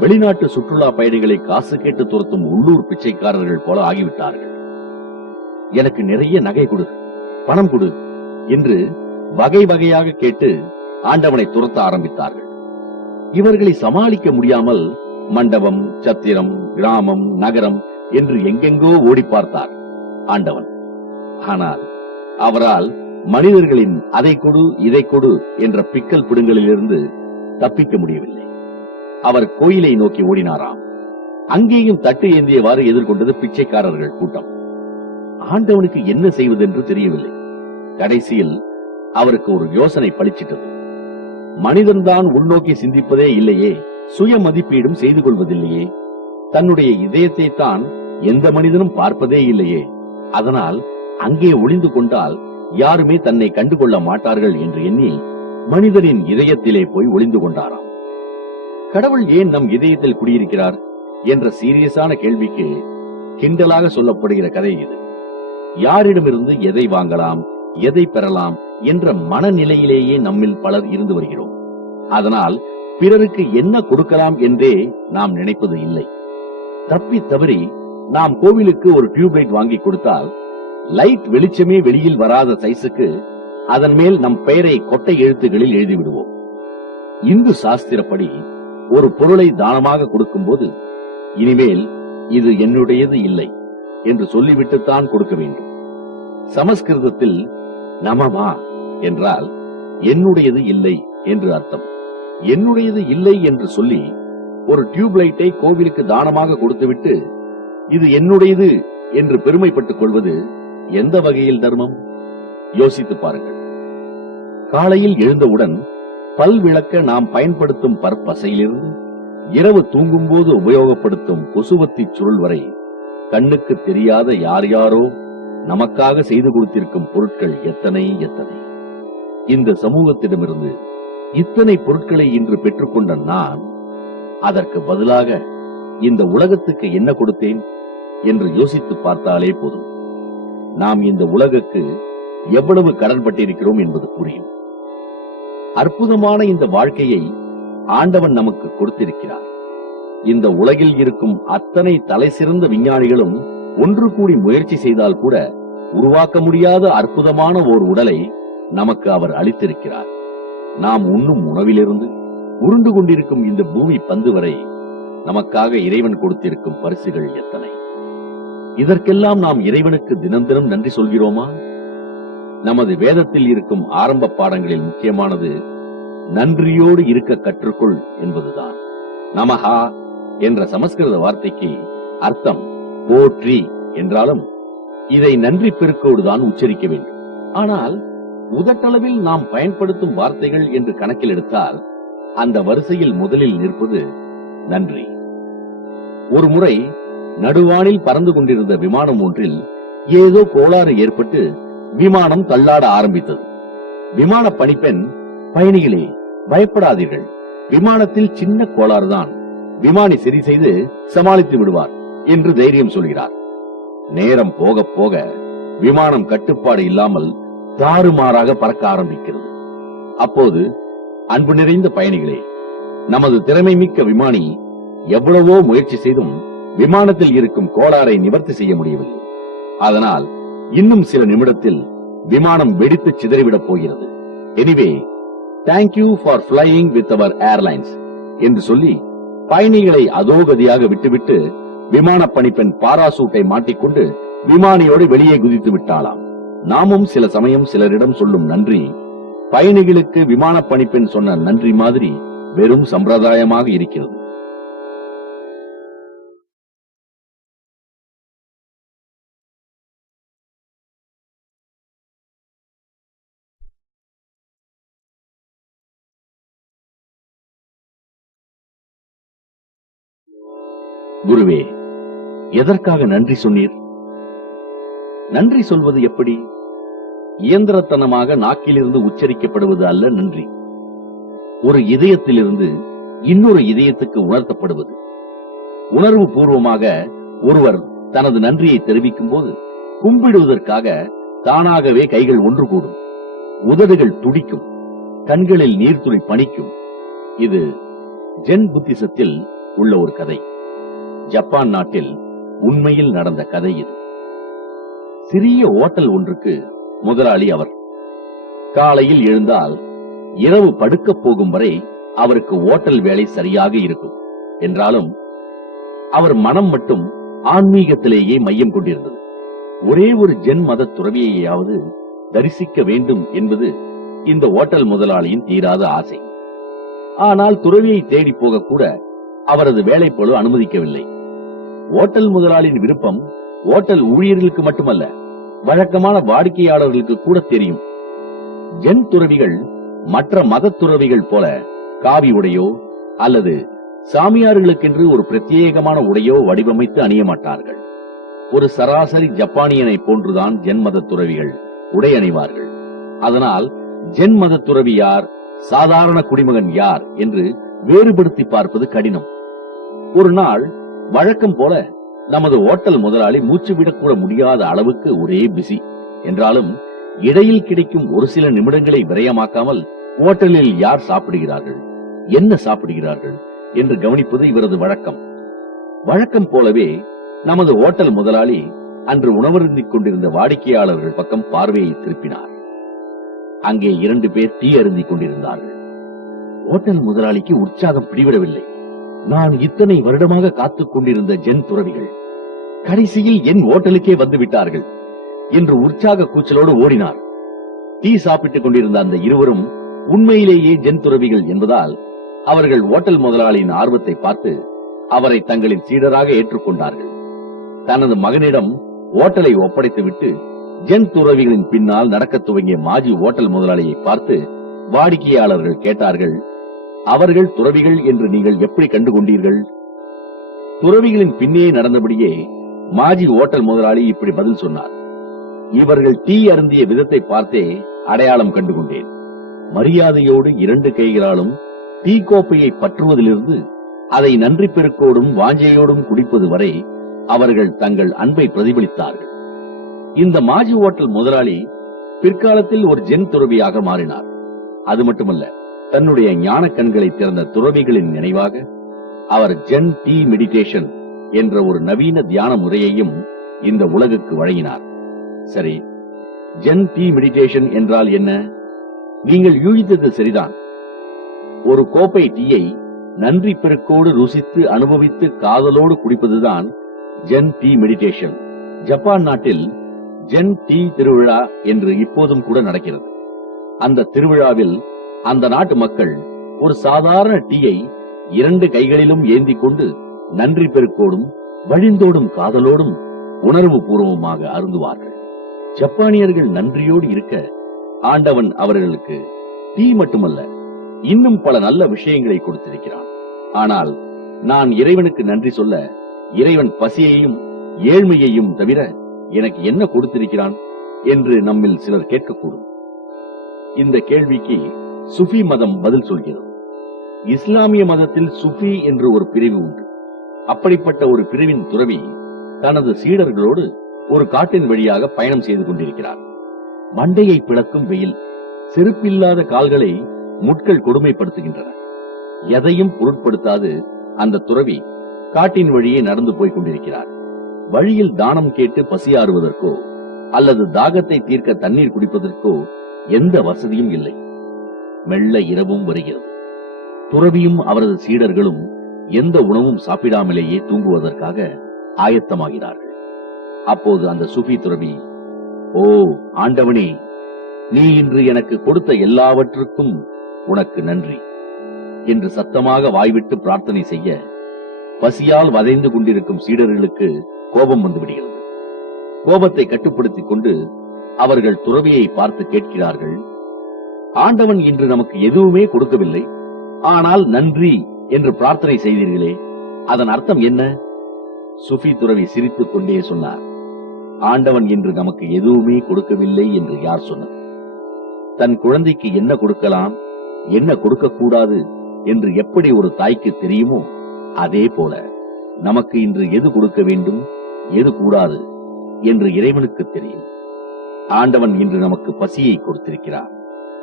வெளிநாட்டு சுற்றுலா பயணிகளை காசு கேட்டு துரத்தும் உள்ளூர் பிச்சைக்காரர்கள் போல ஆகிவிட்டார்கள். எனக்கு நிறைய நகை கொடு, பணம் கொடு என்று வகை வகையாக கேட்டு ஆண்டவனை துரத்த ஆரம்பித்தார்கள். இவர்களை சமாளிக்க முடியாமல் மண்டபம், சத்திரம், கிராமம், நகரம் என்று எங்கெங்கோ ஓடி பார்த்தார் ஆண்டவன். ஆனால் அவரால் மனிதர்களின் அதை கொடு இதை கொடு என்ற பிக்கல் பிடுங்களிலிருந்து தப்பிக்க முடியவில்லை. அவர் கோயிலை நோக்கி ஓடினாராம். அங்கேயும் தட்டு ஏந்தியவாறு எதிர்கொண்டது பிச்சைக்காரர்கள் கூட்டம். ஆண்டவனுக்கு என்ன செய்வதென்று தெரியவில்லை. கடைசியில் அவருக்கு ஒரு யோசனை பளிச்சிட்டது. மனிதன்தான் உள்நோக்கி சிந்திப்பதே இல்லையே, சுய மதிப்பீடும் செய்து கொள்வதில்லையே, தன்னுடைய இதயத்தை தான் எந்த மனிதனும் பார்ப்பதே இல்லையே, அதனால் அங்கே ஒளிந்து கொண்டால் யாருமே தன்னை கண்டுகொள்ள மாட்டார்கள் என்று எண்ணி மனிதனின் இதயத்திலே போய் ஒளிந்து கொண்டாராம். கடவுள் ஏன் நம் இதயத்தில் குடியிருக்கிறார் என்ற சீரியஸான கேள்விக்கு கிண்டலாக சொல்லப்படுகிற கதை இது. யாரிடமிருந்து எதை வாங்கலாம், எதை பெறலாம் என்ற மனநிலையிலேயே நம்மில் பலர் இருந்து வருகிறோம். அதனால் பிறருக்கு என்ன கொடுக்கலாம் என்றே நாம் நினைப்பது இல்லை. தப்பி தவறி நாம் கோவிலுக்கு ஒரு டியூப்லைட் வாங்கி கொடுத்தால் லைட் வெளிச்சமே வெளியில் வராத சைஸுக்கு அதன் மேல் நம் பெயரை கொட்டை எழுத்துகளில் எழுதிவிடுவோம். இந்து சாஸ்திரப்படி ஒரு பொருளை தானமாக கொடுக்கும் போது இனிமேல் இது என்னுடையது இல்லை என்று சொல்லிவிட்டுத்தான் கொடுக்க வேண்டும். சமஸ்கிருதத்தில் நமமா என்றால் என்னுடையது இல்லை என்று அர்த்தம். என்னுடையது இல்லை என்று சொல்லி ஒரு டியூப்லைட்டை கோவிலுக்கு தானமாக கொடுத்துவிட்டு இது என்னுடையது என்று பெருமைப்பட்டுக் கொள்வது எந்த வகையில் தர்மம்? யோசித்து பாருங்கள். காலையில் எழுந்தவுடன் பல் விளக்க நாம் பயன்படுத்தும் பற்பசையிலிருந்து இரவு தூங்கும் போது உபயோகப்படுத்தும் கொசுவத்தி சுருள் வரை கண்ணுக்கு தெரியாத யார் யாரோ நமக்காக செய்து கொடுத்திருக்கும் பொருட்கள் எத்தனை எத்தனை. இந்த சமூகத்திடமிருந்து இத்தனை பொருட்களை இன்று பெற்றுக்கொண்ட நான் அதற்கு பதிலாக இந்த உலகத்துக்கு என்ன கொடுத்தேன் என்று யோசித்து பார்த்தாலே போதும். நாம் இந்த உலகுக்கு எவ்வளவு கடன்பட்டிருக்கிறோம் என்பது புரியும். அற்புதமான இந்த வாழ்க்கையை ஆண்டவன் நமக்கு கொடுத்திருக்கிறார். இந்த உலகில் இருக்கும் அத்தனை தலை சிறந்த விஞ்ஞானிகளும் ஒன்று கூடி முயற்சி செய்தால் கூட உருவாக்க முடியாத அற்புதமான ஓர் உடலை நமக்கு அவர் அளித்திருக்கிறார். நாம் உண்ணும் உணவிலிருந்து உருண்டு கொண்டிருக்கும் இந்த பூமி பந்து வரை நமக்காக இறைவன் கொடுத்திருக்கும் பரிசுகள் எத்தனை. இதற்கெல்லாம் நாம் இறைவனுக்கு தினம் தினம் நன்றி சொல்கிறோமா? நமது வேதத்தில் இருக்கும் ஆரம்ப பாடங்களில் முக்கியமானது நன்றியோடு இருக்க கற்றுக்கொள் என்பதுதான். நமஹா என்ற சமஸ்கிருத வார்த்தைக்கு அர்த்தம் போற்றி என்றாலும் இதை நன்றி பெருக்கோடு தான் உச்சரிக்க வேண்டும். ஆனால் உதட்டளவில் நாம் பயன்படுத்தும் வார்த்தைகள் என்று கணக்கில் எடுத்தால் அந்த வரிசையில் முதலில் நிற்பது நன்றி. ஒரு முறை நடுவானில் பறந்து கொண்டிருந்த விமானம் ஒன்றில் ஏதோ கோளாறு ஏற்பட்டு விமானம் தள்ளாட ஆரம்பித்தது. விமான பணிப்பெண், பயணிகளே பயப்படாதீர்கள், விமானத்தில் சின்ன கோளாறுதான், விமானி சரி செய்து சமாளித்து விடுவார் என்று தைரியம் சொல்கிறார். நேரம் போக போக விமானம் கட்டுப்பாடு இல்லாமல் தாறுமாறாக பறக்க ஆரம்பிக்கிறது. அப்போது, அன்பு நிறைந்த பயணிகளே, நமது திறமை மிக்க விமானி எவ்வளவோ முயற்சி செய்தும் விமானத்தில் இருக்கும் கோளாறை நிவர்த்தி செய்ய முடியவில்லை. அதனால் இன்னும் சில நிமிடத்தில் விமானம் வெடித்து சிதறிவிடப் போகிறது. Anyway, thank you for flying with our airlines என்று சொல்லி பயணிகளை அதோகதியாக விட்டுவிட்டு விமான பணிப்பெண் பாராசூட்டை மாட்டிக்கொண்டு விமானியோடு வெளியே குதித்து விட்டாளாம். நாமும் சில சமயம் சிலரிடம் சொல்லும் நன்றி பயணிகளுக்கு விமான பணிப்பெண் சொன்ன நன்றி மாதிரி வெறும் சம்பிரதாயமாக இருக்கிறது. குருவே, எதற்காக நன்றி சொன்னீர்? நன்றி சொல்வது எப்படி? இயந்திரத்தனமாக நாக்கிலிருந்து உச்சரிக்கப்படுவது அல்ல நன்றி. ஒரு இதயத்திலிருந்து இன்னொரு இதயத்துக்கு உணர்த்தப்படுவது. உணர்வு பூர்வமாக ஒருவர் தனது நன்றியை தெரிவிக்கும் போது கும்பிடுவதற்காக தானாகவே கைகள் ஒன்று கூடும், உதடுகள் துடிக்கும், கண்களில் நீர்த்துளி பனிக்கும். இது ஜென் புத்திசத்தில் உள்ள ஒரு கதை. ஜப்பான் நாட்டில் உண்மையில் நடந்த கதை இது. சிறிய ஓட்டல் ஒன்றுக்கு முதலாளி அவர். காலையில் எழுந்தால் இரவு படுக்கப் போகும் வரை அவருக்கு ஓட்டல் வேலை சரியாக இருக்கும். என்றாலும் அவர் மனம் மட்டும் ஆன்மீகத்திலேயே மையம் கொண்டிருந்தது. ஒரே ஒரு ஜென் மத துறவியையாவது தரிசிக்க வேண்டும் என்பது இந்த ஓட்டல் முதலாளியின் தீராத ஆசை. ஆனால் துறவியை தேடி போக கூட அவரது வேலைப்பளு அனுமதிக்கவில்லை. ஓட்டல் முதலாளியின் விருப்பம் ஓட்டல் ஊழியர்களுக்கு மட்டுமல்ல, வழக்கமான வாடிக்கையாளர்களுக்கு கூட தெரியும். ஜென் துறவிகள் மற்ற மத துறவிகள் போல காவி உடையோ அல்லது சாமியார்களுக்கென்று ஒரு பிரத்யேகமான உடையோ வடிவமைத்து அணிய மாட்டார்கள். ஒரு சராசரி ஜப்பானியனை போன்றுதான் ஜென் மத துறவிகள் உடை அணிவார்கள். அதனால் ஜென் மத துறவி யார், சாதாரண குடிமகன் யார் என்று வேறுபடுத்தி பார்ப்பது கடினம். ஒரு நாள் வழக்கம் போல நமது ஓட்டல் முதலாளி மூச்சு விடக்கூட முடியாத அளவுக்கு ஒரே பிஸி. என்றாலும் இடையில் கிடைக்கும் ஒரு சில நிமிடங்களை விரயமாக்காமல் ஓட்டலில் யார் சாப்பிடுகிறார்கள், என்ன சாப்பிடுகிறார்கள் என்று கவனிப்பது இவரது வழக்கம். வழக்கம் போலவே நமது ஓட்டல் முதலாளி அன்று உணவருந்திக் கொண்டிருந்த வாடிக்கையாளர்கள் பக்கம் பார்வையை திருப்பினார். அங்கே 2 பேர் டீ அருந்திக் கொண்டிருந்தார்கள். ஓட்டல் முதலாளிக்கு உற்சாகம் பிடிவிடவில்லை. நான் இத்தனை வருடமாக காத்துக் கொண்டிருந்த ஜென் துறவிகள் கடைசியில் என் ஓட்டலுக்கே வந்து விட்டார்கள் என்று உற்சாக கூச்சலோடு ஓடினார். டீ சாப்பிட்டுக் கொண்டிருந்த அந்த இருவரும் உண்மையிலேயே ஜென் துறவிகள் என்பதால் அவர்கள் ஓட்டல் முதலாளியின் ஆர்வத்தை பார்த்து அவரை தங்களின் சீடராக ஏற்றுக்கொண்டார்கள். தனது மகனிடம் ஓட்டலை ஒப்படைத்துவிட்டு ஜென் துறவிகளின் பின்னால் நடக்கத் துவங்கிய மாஜி ஓட்டல் முதலாளியை பார்த்து வாடிக்கையாளர்கள் கேட்டார்கள், அவர்கள் துறவிகள் என்று நீங்கள் எப்படி கண்டுகொண்டீர்கள்? துறவிகளின் பின்னே நடந்தபடியே மாஜி ஓட்டல் முதலாளி இப்படி பதில் சொன்னார். இவர்கள் டீ அருந்திய விதத்தை பார்த்தே அடையாளம் கண்டுகொண்டேன். மரியாதையோடு 2 கைகளாலும் டீ கோப்பையை பற்றுவதிலிருந்து அதை நன்றி பெருக்கோடும் வாஞ்சையோடும் குடிப்பது வரை அவர்கள் தங்கள் அன்பை பிரதிபலித்தார்கள். இந்த மாஜி ஓட்டல் முதலாளி பிற்காலத்தில் ஒரு ஜென் துறவியாக மாறினார். அது மட்டுமல்ல, தன்னுடைய ஞான கண்களை திறந்த துறவிகளின் நினைவாக அவர் ஜென் டீ மெடிடேஷன் என்ற ஒரு நவீன தியான முறையையும் இந்த உலகுக்கு வழங்கினார். சரி, ஜென் டீ மெடிடேஷன் என்றால் என்ன? நீங்கள் யூகித்தது சரிதான். ஒரு கோப்பை டீயை நன்றி பெருக்கோடு ருசித்து அனுபவித்து காதலோடு குடிப்பதுதான் ஜென் டீ மெடிடேஷன். ஜப்பான் நாட்டில் ஜென் டீ திருவிழா என்று இப்போதும் கூட நடக்கிறது. அந்த திருவிழாவில் அந்த நாட்டு மக்கள் ஒரு சாதாரண டீயை 2 கைகளிலும் ஏந்தி கொண்டு நன்றி பெருக்கோடும் வழிந்தோடும் காதலோடும் உணர்வு பூர்வமாக அருந்துவார்கள். ஜப்பானியர்கள் நன்றியோடு இருக்க ஆண்டவன் அவர்களுக்கு டீ மட்டுமல்ல, இன்னும் பல நல்ல விஷயங்களை கொடுத்திருக்கிறான். ஆனால் நான் இறைவனுக்கு நன்றி சொல்ல இறைவன் பசியையும் ஏழ்மையையும் தவிர எனக்கு என்ன கொடுத்திருக்கிறான் என்று நம்மில் சிலர் கேட்கக்கூடும். இந்த கேள்விக்கு சுஃபி மதம் பதில் சொல்கிறது. இஸ்லாமிய மதத்தில் சுஃபி என்று ஒரு பிரிவு உண்டு. அப்படிப்பட்ட ஒரு பிரிவின் துறவி தனது சீடர்களோடு ஒரு காட்டின் வழியாக பயணம் செய்து கொண்டிருக்கிறார். மண்டையை பிளக்கும் வெயில், செருப்பில்லாத கால்களை முட்கள் கொடுமைப்படுத்துகின்றன. எதையும் பொருட்படுத்தாது அந்த துறவி காட்டின் வழியே நடந்து போய் கொண்டிருக்கிறார். வழியில் தானம் கேட்டு பசியாறுவதற்கோ அல்லது தாகத்தை தீர்க்க தண்ணீர் குடிப்பதற்கோ எந்த வசதியும் இல்லை. மெல்ல இரவும் வருகிறது. துறவியும் அவரது சீடர்களும் எந்த உணவும் சாப்பிடாமலேயே தூங்குவதற்காக ஆயத்தமாகிறார்கள். அப்போது அந்த சுஃபி துறவி, ஓ ஆண்டவனே, நீ இன்று எனக்கு கொடுத்த எல்லாவற்றுக்கும் உனக்கு நன்றி என்று சத்தமாக வாய்விட்டு பிரார்த்தனை செய்ய பசியால் வதைந்து கொண்டிருக்கும் சீடர்களுக்கு கோபம் வந்துவிடுகிறது. கோபத்தை கட்டுப்படுத்திக் கொண்டு அவர்கள் துறவியை பார்த்து கேட்கிறார்கள், ஆண்டவன் இன்று நமக்கு எதுவுமே கொடுக்கவில்லை, ஆனால் நன்றி என்று பிரார்த்தனை செய்தீர்களே, அதன் அர்த்தம் என்ன? சுஃபி துறவி சிரித்துக் கொண்டே சொன்னார், ஆண்டவன் இன்று நமக்கு எதுவுமே கொடுக்கவில்லை என்று யார் சொன்னது? தன் குழந்தைக்கு என்ன கொடுக்கலாம், என்ன கொடுக்கக்கூடாது என்று எப்படி ஒரு தாய்க்கு தெரியுமோ, அதே போல நமக்கு இன்று எது கொடுக்க வேண்டும், எது கூடாது என்று இறைவனுக்கு தெரியும். ஆண்டவன் இன்று நமக்கு பசியை கொடுத்திருக்கிறார்.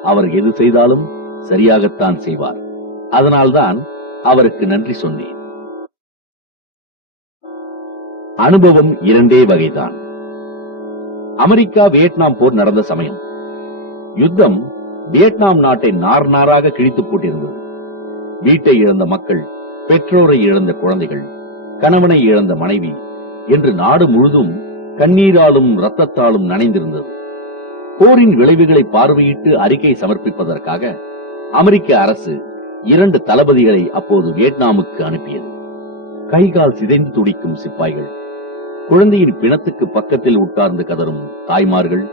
அவர் எது செய்தாலும் சரியாகத்தான் செய்வார். அதனால்தான் அவருக்கு நன்றி சொன்னேன். அனுபவம் இரண்டே வகைதான். அமெரிக்கா வியட்நாம் போர் நடந்த சமயம் யுத்தம் வியட்நாம் நாட்டை நார் நாராக கிழித்து போட்டிருந்தது. வீட்டை இழந்த மக்கள், பெற்றோரை இழந்த குழந்தைகள், கணவனை இழந்த மனைவி என்று நாடு முழுதும் கண்ணீராலும் இரத்தத்தாலும் நனைந்திருந்தது. போரின் விளைவுகளை பார்வையிட்டு அறிக்கை சமர்ப்பிப்பதற்காக அமெரிக்க அரசு 2 தளபதிகளை அப்போது வியட்நாமுக்கு அனுப்பியது. கைகால் சிதைந்து துடிக்கும் சிப்பாய்கள், குழந்தையின் பிணத்துக்கு பக்கத்தில் உட்கார்ந்து கதறும் தாய்மார்கள்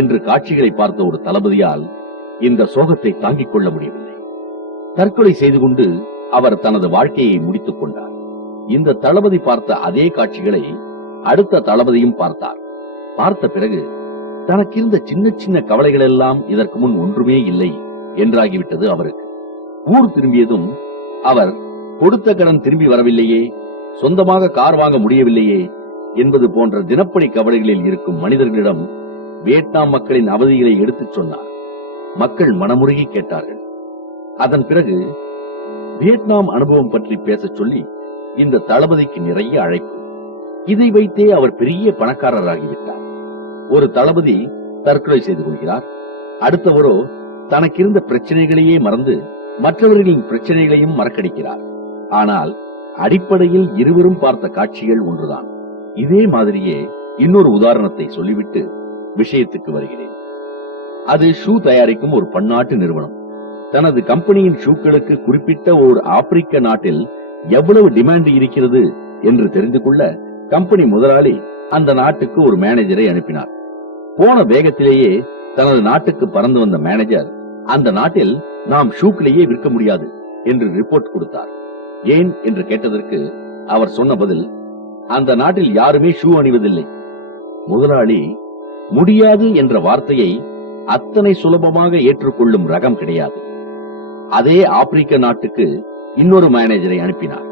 என்று காட்சிகளை பார்த்த ஒரு தளபதியால் இந்த சோகத்தை தாங்கிக் கொள்ள முடியவில்லை. தற்கொலை செய்து கொண்டு அவர் தனது வாழ்க்கையை முடித்துக் கொண்டார். இந்த தளபதி பார்த்த அதே காட்சிகளை அடுத்த தளபதியும் பார்த்தார். பார்த்த பிறகு தனக்கிருந்த சின்ன சின்ன கவலைகள் எல்லாம் இதற்கு முன் ஒன்றுமே இல்லை என்றாகிவிட்டது அவருக்கு. ஊர் திரும்பியதும் அவர் கொடுத்த கடன் திரும்பி வரவில்லையே, சொந்தமாக கார் வாங்க முடியவில்லையே என்பது போன்ற தினப்படி கவலைகளில் இருக்கும் மனிதர்களிடம் வியட்நாம் மக்களின் அவதிகளை எடுத்துச் சொன்னார். மக்கள் மனமுருகி கேட்டார்கள். அதன் பிறகு வியட்நாம் அனுபவம் பற்றி பேசச் சொல்லி இந்த தளபதிக்கு நிறைய அழைப்பு. இதை வைத்தே அவர் பெரிய பணக்காரராகிவிட்டார். ஒரு தளபதி தற்கொலை செய்து கொள்கிறார், அடுத்தவரோ தனக்கிருந்த பிரச்சனைகளையே மறந்து மற்றவர்களின் பிரச்சனைகளையும் மறக்கடிக்கிறார். ஆனால் அடிப்படையில் இருவரும் பார்த்த காட்சிகள் ஒன்றுதான். இதே மாதிரியே இன்னொரு உதாரணத்தை சொல்லிவிட்டு விஷயத்துக்கு வருகிறேன். அது ஷூ தயாரிக்கும் ஒரு பன்னாட்டு நிறுவனம். தனது கம்பெனியின் ஷூக்களுக்கு குறிப்பிட்ட ஒரு ஆப்பிரிக்க நாட்டில் எவ்வளவு டிமாண்ட் இருக்கிறது என்று தெரிந்து கொள்ள கம்பெனி முதலாளி அந்த நாட்டுக்கு ஒரு மேனேஜரை அனுப்பினார். போன வேகத்திலேயே தனது நாட்டுக்கு பறந்து வந்த மேனேஜர் அந்த நாட்டில் நாம் ஷூக்களையே விற்க முடியாது என்று ரிப்போர்ட் கொடுத்தார். ஏன் என்று கேட்டதற்கு அவர் சொன்ன பதில், அந்த நாட்டில் யாருமே ஷூ அணிவதில்லை. முதலாளி முடியாது என்ற வார்த்தையை அத்தனை சுலபமாக ஏற்றுக்கொள்ளும் ரகம் கிடையாது. அதே ஆப்பிரிக்க நாட்டுக்கு இன்னொரு மேனேஜரை அனுப்பினார்.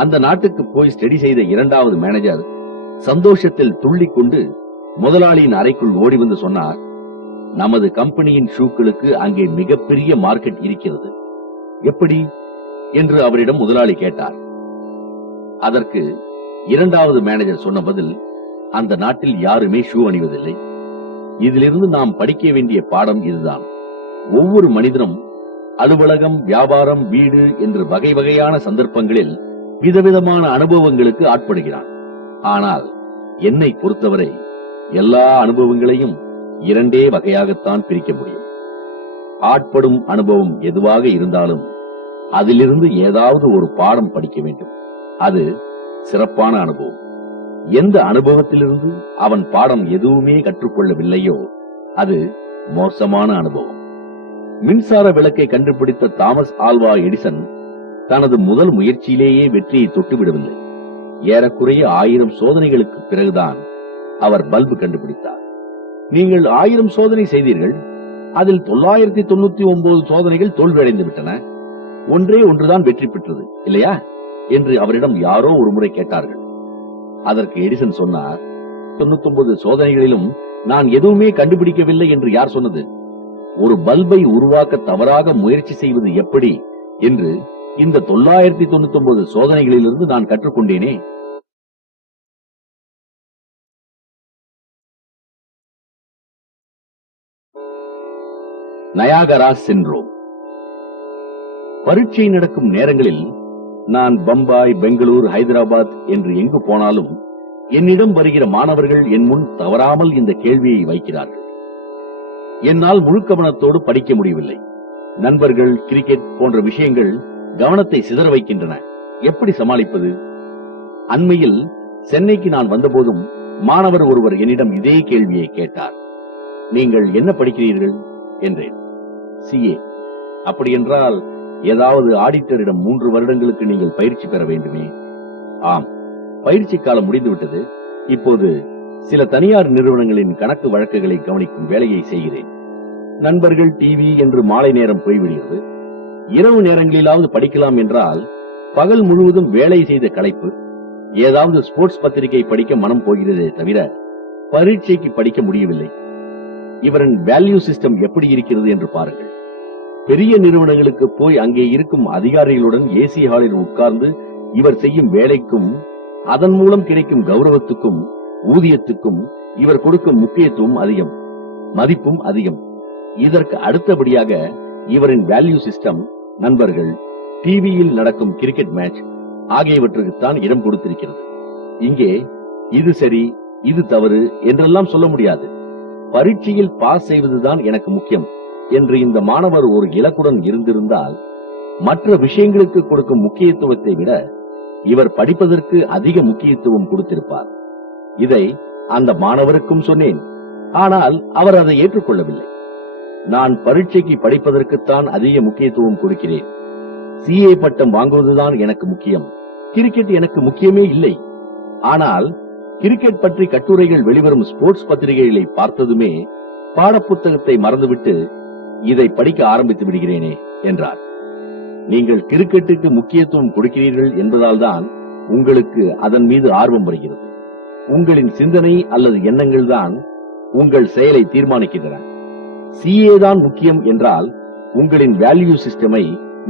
அந்த நாட்டுக்கு போய் ஸ்டடி செய்த 2வது மேனேஜர் சந்தோஷத்தில் துள்ளிக் கொண்டு முதலாளியின் அறைக்குள் ஓடி வந்து சொன்னார், நமது கம்பெனியின் ஷூக்களுக்கு அங்கே மிகப்பெரிய மார்க்கெட் இருக்கிறது. எப்படி என்று அவரிடம் முதலாளி கேட்டார். அதற்கு 2வது மேனேஜர் சொன்ன பதில், அந்த நாட்டில் யாருமே ஷூ அணிவதில்லை. இதிலிருந்து நாம் படிக்க வேண்டிய பாடம் இதுதான். ஒவ்வொரு மனிதனும் அலுவலகம், வியாபாரம், வீடு என்று வகை வகையான சந்தர்ப்பங்களில் விதவிதமான அனுபவங்களுக்கு ஆட்படுகிறான். ஆனால் என்னை பொறுத்தவரை எல்லா அனுபவங்களையும் 2 வகையாகத்தான் பிரிக்க முடியும். ஆட்படும் அனுபவம் எதுவாக இருந்தாலும் அதிலிருந்து ஏதாவது ஒரு பாடம் படிக்க வேண்டும். அது சிறப்பான அனுபவம். எந்த அனுபவத்திலிருந்து அவன் பாடம் எதுவுமே கற்றுக்கொள்ளவில்லையோ அது மோசமான அனுபவம். மின்சார விளக்கை கண்டுபிடித்த தாமஸ் ஆல்வா எடிசன் தனது முதல் முயற்சியிலேயே வெற்றியை தொட்டுவிடவில்லை. ஏறக்குறைய 1000 சோதனைகளுக்கு பிறகுதான் அவர் பல்பு கண்டுபிடித்தார். நீங்கள் 1000 சோதனை செய்தீர்கள், அதில் 999 சோதனைகள் தோல்வியடைந்து விட்டன, ஒன்றே ஒன்றுதான் வெற்றி பெற்றது இல்லையா என்று அவரிடம் யாரோ ஒரு முறை கேட்டார்கள். அதற்கு எடிசன் சொன்னார், 99 சோதனைகளிலும் நான் எதுவுமே கண்டுபிடிக்கவில்லை என்று யார் சொன்னது? ஒரு பல்பை உருவாக்க தவறாக முயற்சி செய்வது எப்படி என்று இந்த 999 சோதனைகளிலிருந்து நான் கற்றுக்கொண்டேனே. Niagara syndrome. பரீட்சை நடக்கும் நேரங்களில் நான் பம்பாய், பெங்களூர், ஹைதராபாத் என்று எங்கு போனாலும் என்னிடம் வருகிற மாணவர்கள் என் முன் தவறாமல் இந்த கேள்வியை வைக்கிறார்கள். என்னால் முழு கவனத்தோடு படிக்க முடியவில்லை. நண்பர்கள், கிரிக்கெட் போன்ற விஷயங்கள் கவனத்தை சிதற வைக்கின்றன. எப்படி சமாளிப்பது? அண்மையில் சென்னைக்கு நான் வந்தபோதும் மாணவர் ஒருவர் என்னிடம் இதே கேள்வியை கேட்டார். நீங்கள் என்ன படிக்கிறீர்கள் என்றேன். CA. அப்படி என்றால் ஏதாவது ஆடிட்டரிடம் 3 வருடங்களுக்கு நீங்கள் பயிற்சி பெற வேண்டுமே. ஆம், பயிற்சி காலம் முடிந்துவிட்டது. இப்போது சில தனியார் நிறுவனங்களின் கணக்கு வழக்குகளை கவனிக்கும் வேலையை செய்கிறேன். நண்பர்கள், டிவி என்று மாலை நேரம் போய்விடுகிறது. இரவு நேரங்களிலாவது படிக்கலாம் என்றால் பகல் முழுவதும் வேலை செய்த களைப்பு. ஏதாவது ஸ்போர்ட்ஸ் பத்திரிகை படிக்க மனம் போகிறதே தவிர பரீட்சைக்கு படிக்க முடியவில்லை. இவரின் வேல்யூ சிஸ்டம் எப்படி இருக்கிறது என்று பாருங்கள். பெரிய நிறுவனங்களுக்கு போய் அங்கே இருக்கும் அதிகாரிகளுடன் ஏசி ஹாலில் உட்கார்ந்து இவர் செய்யும் வேலைக்கும் அதன் மூலம் கிடைக்கும் கௌரவத்துக்கும் ஊதியத்துக்கும் இவர் கொடுக்கும் முக்கியத்துவம் அதிகம், மதிப்பும் அதிகம். இதற்கு அடுத்தபடியாக இவரின் வேல்யூ சிஸ்டம் நண்பர்கள், டிவியில் நடக்கும் கிரிக்கெட் மேட்ச் ஆகியவற்றுக்குத்தான் இடம் கொடுத்திருக்கிறது. இங்கே இது சரி, இது தவறு என்றெல்லாம் சொல்ல முடியாது. பரீட்சையில் பாஸ் செய்வதுதான் எனக்கு முக்கியம் என்று இந்த மாணவர் ஒரு இலக்குடன் இருந்திருந்தால் மற்ற விஷயங்களுக்கு கொடுக்கும் முக்கியத்துவத்தை விட இவர் படிப்பதற்கு அதிக முக்கியத்துவம் கொடுத்திருப்பார். இதை அந்த மாணவருக்கும் சொன்னேன். ஆனால் அவர் அதை ஏற்றுக்கொள்ளவில்லை. நான் பரீட்சைக்கு படிப்பதற்குத்தான் அதிக முக்கியத்துவம் கொடுக்கிறேன். CA பட்டம் வாங்குவதுதான் எனக்கு முக்கியம். கிரிக்கெட் எனக்கு முக்கியமே இல்லை. ஆனால் கிரிக்கெட் பற்றி கட்டுரைகள் வெளிவரும் ஸ்போர்ட்ஸ் பத்திரிகைகளை பார்த்ததுமே பாடப்புத்தகத்தை மறந்துவிட்டு இதை படிக்க ஆரம்பித்து விடுகிறேனே என்றார். நீங்கள் கிரிக்கெட்டுக்கு முக்கியத்துவம் கொடுக்கிறீர்கள் என்பதால் தான் உங்களுக்கு அதன் மீது ஆர்வம் வருகிறது. உங்களின் சிந்தனை அல்லது எண்ணங்கள் தான் உங்கள் செயலை தீர்மானிக்கின்றன. CA தான் முக்கியம் என்றால் உங்களின் வேல்யூ சிஸ்டமை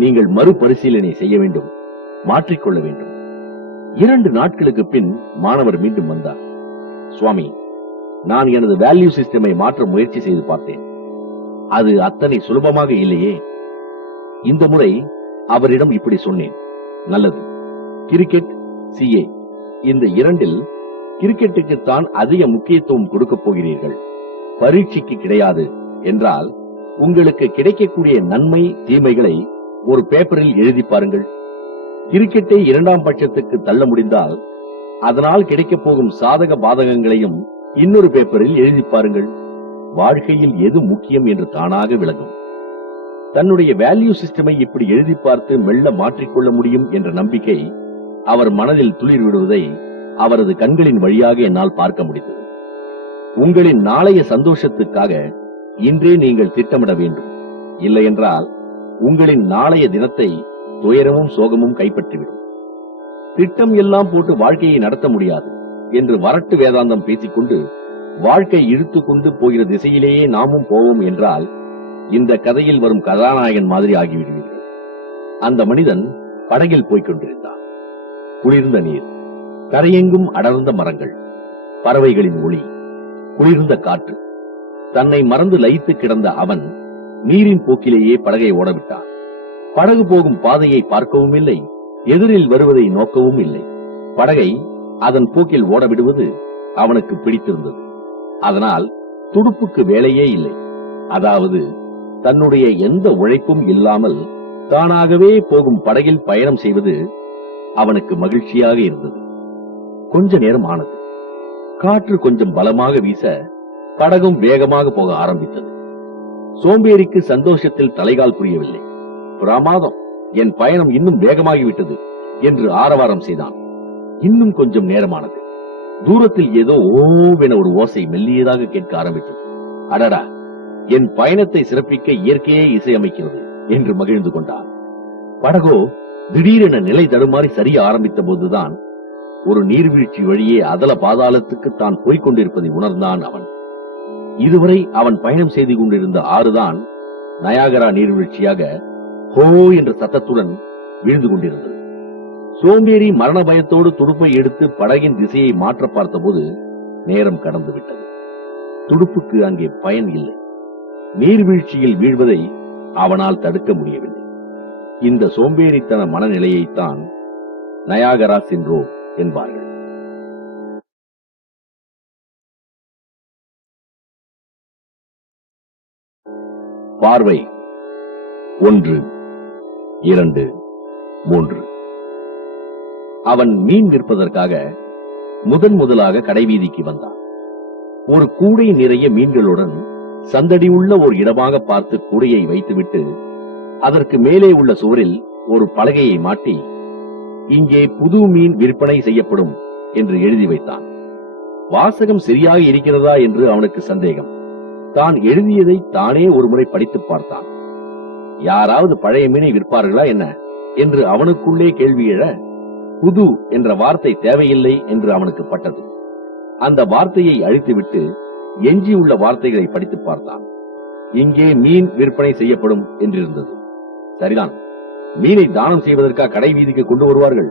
நீங்கள் மறுபரிசீலனை செய்ய வேண்டும், மாற்றிக்கொள்ள வேண்டும். 2 நாட்களுக்கு பின் மாணவர் மீண்டும் வந்தார். சுவாமி, நான் எனது வேல்யூ சிஸ்டமை மாற்ற முயற்சி செய்து பார்த்தேன். அது அத்தனை சுலபமாக இல்லையே. இந்த முறை அவரிடம் இப்படி சொன்னேன். நல்லது, கிரிக்கெட், CA இந்த 2இல் கிரிக்கெட்டுக்குத்தான் அதிக முக்கியத்துவம் கொடுக்க போகிறீர்கள், பரீட்சைக்கு கிடையாது என்றால் உங்களுக்கு கிடைக்கக்கூடிய நன்மை தீமைகளை ஒரு பேப்பரில் எழுதி பாருங்கள். கிரிக்கெட்டை 2ஆம் பட்சத்துக்கு தள்ள முடிந்தால் அதனால் கிடைக்கப் போகும் சாதக பாதகங்களையும் இன்னொரு பேப்பரில் எழுதி பாருங்கள். வாழ்க்கையில் எது முக்கியம் என்று தானாக விளங்கும். தன்னுடைய வேல்யூ சிஸ்டமை இப்படி எழுதி பார்த்து மெல்ல மாற்றிக்கொள்ள முடியும் என்ற நம்பிக்கை அவர் மனதில் துளிர் விடுவதை அவரது கண்களின் வழியாக என்னால் பார்க்க முடிந்தது. உங்களின் நாளைய சந்தோஷத்துக்காக இன்றே நீங்கள் திட்டமிட வேண்டும். இல்லை என்றால் உங்களின் நாளைய தினத்தை துயரமும் சோகமும் கைப்பற்றிவிடும். திட்டம் எல்லாம் போட்டு வாழ்க்கையை நடத்த முடியாது என்று வரட்டு வேதாந்தம் பேசிக்கொண்டு வாழ்க்கை இழுத்து கொண்டு போகிற திசையிலேயே நாமும் போவோம் என்றால் இந்த கதையில் வரும் கதாநாயகன் மாதிரி ஆகிவிடுவீர்கள். அந்த மனிதன் படகில் போய்கொண்டிருந்தான். குளிர்ந்த நீர், கரையெங்கும் அடர்ந்த மரங்கள், பறவைகளின் ஒளி, குளிர்ந்த காற்று. தன்னை மறந்து லயித்து கிடந்த அவன் நீரின் போக்கிலேயே படகை ஓடவிட்டான். படகு போகும் பாதையை பார்க்கவும் இல்லை, எதிரில் வருவதை நோக்கவும் இல்லை. படகை அதன் போக்கில் ஓடவிடுவது அவனுக்கு பிடித்திருந்தது. அதனால் துடுப்புக்கு வேலையே இல்லை. அதாவது தன்னுடைய எந்த உழைப்பும் இல்லாமல் தானாகவே போகும் படகில் பயணம் செய்வது அவனுக்கு மகிழ்ச்சியாக இருந்தது. கொஞ்ச நேரம் ஆனது. காற்று கொஞ்சம் பலமாக வீச படகும் வேகமாக போக ஆரம்பித்தது. சோம்பேறிக்கு சந்தோஷத்தில் தலைகால் புரியவில்லை. பிரமாதம், என் பயணம் இன்னும் வேகமாகிவிட்டது என்று ஆரவாரம் செய்தான். இன்னும் கொஞ்சம் நேரமானது. தூரத்தில் ஏதோ ஓவென ஒரு ஓசை மெல்லியதாக கேட்க ஆரம்பித்தது. அடடா, என் பயணத்தை சிறப்பிக்க இயற்கையே இசையமைக்கிறது என்று மகிழ்ந்து கொண்டான். படகோ திடீரென நிலை தடுமாறி சரிய ஆரம்பித்த போதுதான் ஒரு நீர்வீழ்ச்சி வழியே அதல பாதாளத்துக்கு தான் போய்க் கொண்டிருப்பதை உணர்ந்தான் அவன். இதுவரை அவன் பயணம் செய்து கொண்டிருந்த ஆறுதான் நயாகரா நீர்வீழ்ச்சியாக ஹோ என்ற சத்தத்துடன் வீழ்ந்து கொண்டிருந்தது. சோம்பேறி மரண பயத்தோடு துடுப்பை எடுத்து படகின் திசையை மாற்ற பார்த்தபோது நேரம் கடந்து விட்டது. துடுப்புக்கு அங்கே பயன் இல்லை. நீர்வீழ்ச்சியில் வீழ்வதை அவனால் தடுக்க முடியவில்லை. இந்த சோம்பேறித்தன மனநிலையைத்தான் நயாகரா சிண்ட்ரோம் என்பார்கள். பார்வை 1, 2, 3. அவன் மீன் விற்பதற்காக முதலாக கடைவீதிக்கு வந்தான். ஒரு கூடை நிறைய மீன்களுடன் சந்தடி உள்ள ஒரு இடமாக பார்த்து கூடையை வைத்துவிட்டு அதற்கு மேலே உள்ள சுவரில் ஒரு பலகையை மாட்டி இங்கே புது மீன் விற்பனை செய்யப்படும் என்று எழுதி வைத்தான். வாசகம் சரியாக இருக்கிறதா என்று அவனுக்கு சந்தேகம். தான் எழுதியதை தானே ஒருமுறை படித்து பார்த்தான். யாராவது பழைய மீனை விற்பார்களா என்ன என்று அவனுக்குள்ளே கேள்வி எழ புது என்ற வார்த்தை தேவையில்லை என்று அவனுக்கு பட்டது. அந்த வார்த்தையை அழித்துவிட்டு எஞ்சியுள்ள வார்த்தைகளை படித்து பார்த்தான். இங்கே மீன் விற்பனை செய்யப்படும் என்றிருந்தது. சரிதான், மீனை தானம் செய்வதற்காக கடை வீதிக்கு கொண்டு வருவார்கள்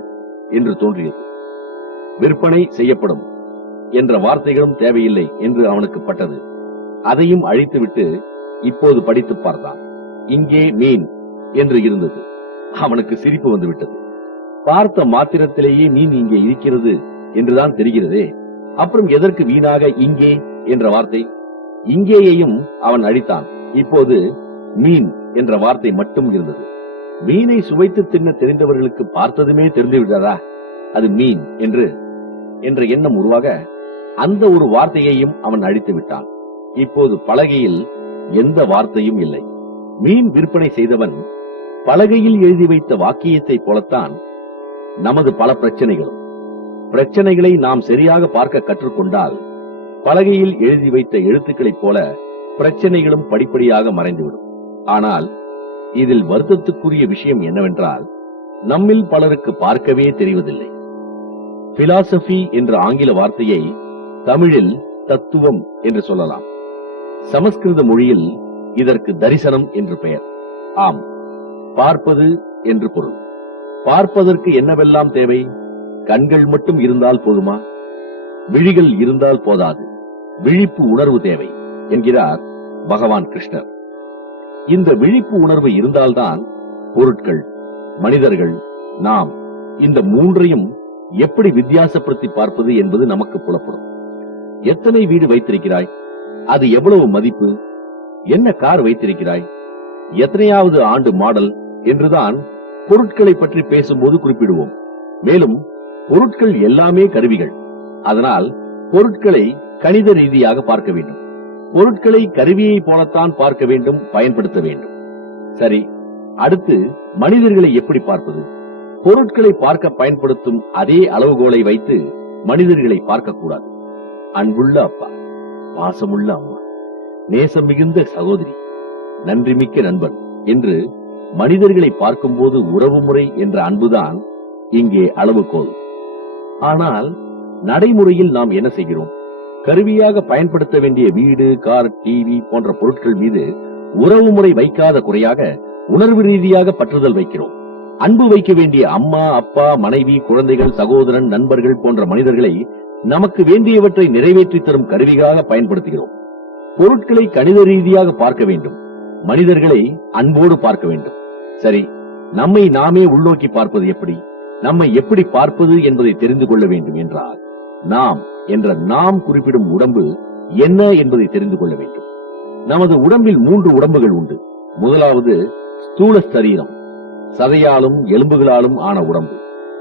என்று தோன்றியது. விற்பனை செய்யப்படும் என்ற வார்த்தைகளும் தேவையில்லை என்று அவனுக்கு பட்டது. அதையும் அழித்துவிட்டு இப்போது படித்து பார்த்தான். இங்கே மீன் என்று இருந்தது. அவனுக்கு சிரிப்பு வந்துவிட்டது. பார்த்த மாத்திரத்திலேயே மீன் இங்கே இருக்கிறது என்றுதான் தெரிகிறதே, அப்புறம் எதற்கு வீணாக இங்கே என்ற வார்த்தை? இங்கேயையும் அவன் அழித்தான். இப்போது மீன் என்ற வார்த்தை மட்டும் இருந்தது. மீனை சுவைத்து தின்ன தெரிந்தவர்களுக்கு பார்த்ததுமே தெரிந்து விட்டதா அது மீன் என்ற எண்ணம் உருவாக அந்த ஒரு வார்த்தையையும் அவன் அழித்து விட்டான். இப்போது பலகையில் எந்த வார்த்தையும் இல்லை. மீன் விற்பனை செய்தவன் பலகையில் எழுதி வைத்த வாக்கியத்தை போலத்தான் நமது பல பிரச்சனைகளை நாம் சரியாக பார்க்க கற்றுக்கொண்டால் பலகையில் எழுதி வைத்த எழுத்துக்களைப் போல பிரச்சனைகளும் படிப்படியாக மறைந்துவிடும். ஆனால் இதில் வருத்தத்துக்குரிய விஷயம் என்னவென்றால் நம்மில் பலருக்கு பார்க்கவே தெரிவதில்லை. பிலாசபி என்ற ஆங்கில வார்த்தையை தமிழில் தத்துவம் என்று சொல்லலாம். சமஸ்கிருத மொழியில் இதற்கு தரிசனம் என்று பெயர். ஆம், பார்ப்பது என்று பொருள். பார்ப்பதற்கு என்னவெல்லாம் தேவை? கண்கள் மட்டும் இருந்தால் போதுமா? விழிகள் இருந்தால் போதாது, விழிப்பு உணர்வு தேவை என்கிறார் பகவான் கிருஷ்ணர். இந்த விழிப்பு உணர்வு இருந்தால்தான் பொருட்கள், மனிதர்கள், நாம் இந்த மூன்றையும் எப்படி வித்தியாசப்படுத்தி பார்ப்பது என்பது நமக்கு புலப்படும். எத்தனை வீடு வைத்திருக்கிறாய்? அது எவ்வளவு மதிப்பு? என்ன கார் வைத்திருக்கிறாய்? எத்தனையாவது ஆண்டு மாடல் என்றுதான் பொருட்களை பற்றி பேசும்போது குறிப்பிடுவோம். மேலும் பொருட்கள் எல்லாமே கருவிகள். அதனால் பொருட்களை கணித ரீதியாக பார்க்க வேண்டும். பொருட்களை கருவியை போலத்தான் பார்க்க வேண்டும், பயன்படுத்த வேண்டும். சரி, அடுத்து மனிதர்களை எப்படி பார்ப்பது? பொருட்களை பார்க்க பயன்படுத்தும் அதே அளவுகோலை வைத்து மனிதர்களை பார்க்க கூடாது. அன்புள்ள அப்பா, பாசமுள்ள அம்மா, நேசம் மிகுந்த சகோதரி, நன்றி மிக்க நண்பன் என்று மனிதர்களை பார்க்கும்போது உறவுமுறை என்ற அன்புதான் இங்கே அளவுகோல். ஆனால் நடைமுறையில் நாம் என்ன செய்கிறோம்? கருவியாக பயன்படுத்த வேண்டிய வீடு, கார், டிவி போன்ற பொருட்கள் மீது உறவுமுறை வைக்காத குறையாக உணர்வு ரீதியாக பற்றுதல் வைக்கிறோம். அன்பு வைக்க வேண்டிய அம்மா, அப்பா, மனைவி, குழந்தைகள், சகோதரன், நண்பர்கள் போன்ற மனிதர்களை நமக்கு வேண்டியவற்றை நிறைவேற்றி தரும் கருவிகளாக பயன்படுத்துகிறோம். பொருட்களை கணித ரீதியாக பார்க்க வேண்டும், மனிதர்களை அன்போடு பார்க்க வேண்டும். சரி, நம்மை நாமே உள்நோக்கி பார்ப்பது எப்படி? நம்மை எப்படி பார்ப்பது என்பதை தெரிந்து கொள்ள வேண்டும் என்றால் நாம் என்ற நாம் குறிப்பிடும் உடம்பு என்ன என்பதை தெரிந்து கொள்ள வேண்டும். நமது உடம்பில் 3 உடம்புகள் உண்டு. முதலாவது ஸ்தூல சரீரம், சதையாலும் எலும்புகளாலும் ஆன உடம்பு.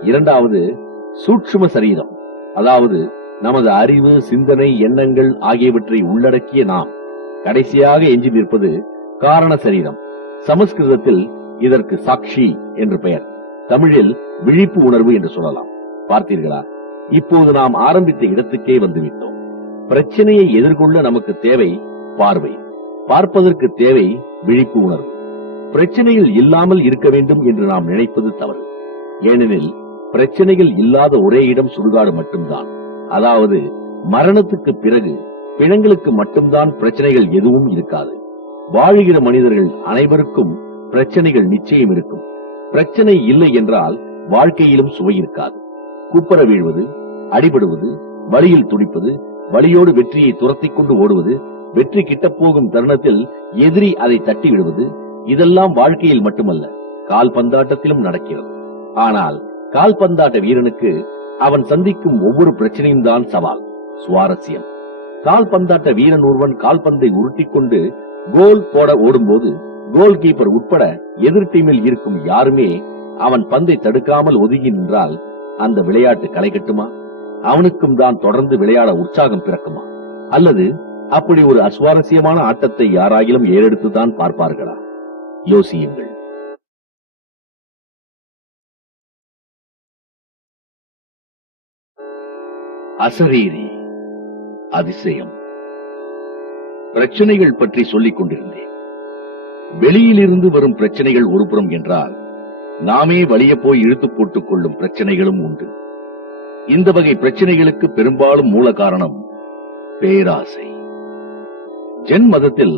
இரண்டாவது சூட்சும சரீரம், அதாவது நமது அறிவு, சிந்தனை, எண்ணங்கள் ஆகியவற்றை உள்ளடக்கிய நாம். கடைசியாக எஞ்சி நிற்பது காரண சரீரம். சமஸ்கிருதத்தில் இதற்கு சாட்சி என்று பெயர். தமிழில் விழிப்பு உணர்வு என்று சொல்லலாம். பார்த்தீர்களா, இப்போது நாம் ஆரம்பித்த இடத்துக்கே வந்துவிட்டோம். பிரச்சனையை எதிர்கொள்ள நமக்கு தேவை பார்வை, பார்ப்பதற்கு தேவை விழிப்பு உணர்வு. பிரச்சனைகள் இல்லாமல் இருக்க வேண்டும் என்று நாம் நினைப்பது தவறு. ஏனெனில் பிரச்சனைகள் இல்லாத ஒரே இடம் சுடுகாடு மட்டும்தான். அதாவது மரணத்துக்கு பிறகு பிணங்களுக்கு மட்டும்தான் பிரச்சனைகள் எதுவும் இருக்காது. வாழுகிற மனிதர்கள் அனைவருக்கும் பிரச்சனைகள் நிச்சயம் இருக்கும். பிரச்சனை இல்லை என்றால் வாழ்க்கையிலும் சுவை இருக்காது. குப்பர வீழ்வது, அடிபடுவது, வழியில் துடிப்பது, வழியோடு வெற்றியை துரத்திக் கொண்டு ஓடுவது, வெற்றி கிட்டப் போகும் தருணத்தில் எதிரி அதை தட்டி விடுவது, இதெல்லாம் வாழ்க்கையில் மட்டுமல்ல, கால்பந்தாட்டத்திலும் நடக்கிறது. ஆனால் கால்பந்தாட்ட வீரனுக்கு அவன் சந்திக்கும் ஒவ்வொரு பிரச்சனையும் தான் சவால், சுவாரஸ்யம். கால்பந்தாட்ட வீரன் ஒருவன் கால்பந்தை உருட்டிக்கொண்டு கோல் போட ஓடும்போது கோல் கீப்பர் உட்பட எதிர் டீமில் இருக்கும் யாருமே அவன் பந்தை தடுக்காமல் ஒதுங்கி நின்றால் அந்த விளையாட்டு களை கட்டுமா? அவனுக்கும் தான் தொடர்ந்து விளையாட உற்சாகம் பிறக்குமா? அல்லது அப்படி ஒரு அசுவாரஸ்யமான ஆட்டத்தை யாராயிலும் ஏறெடுத்துதான் பார்ப்பார்களா? யோசியுங்கள். அசரீரி, அதிசயம். பிரச்சனைகள் பற்றி சொல்லிக் கொண்டிருந்தேன். வெளியிலிருந்து வரும் பிரச்சனைகள் ஒருபுறம் என்றால், நாமே வலிய போய் இழுத்து போட்டுக் கொள்ளும் பிரச்சனைகளும் உண்டு. இந்த வகை பிரச்சனைகளுக்கு பெரும்பாலும் மூல காரணம் பேராசை. ஜென் மதத்தில்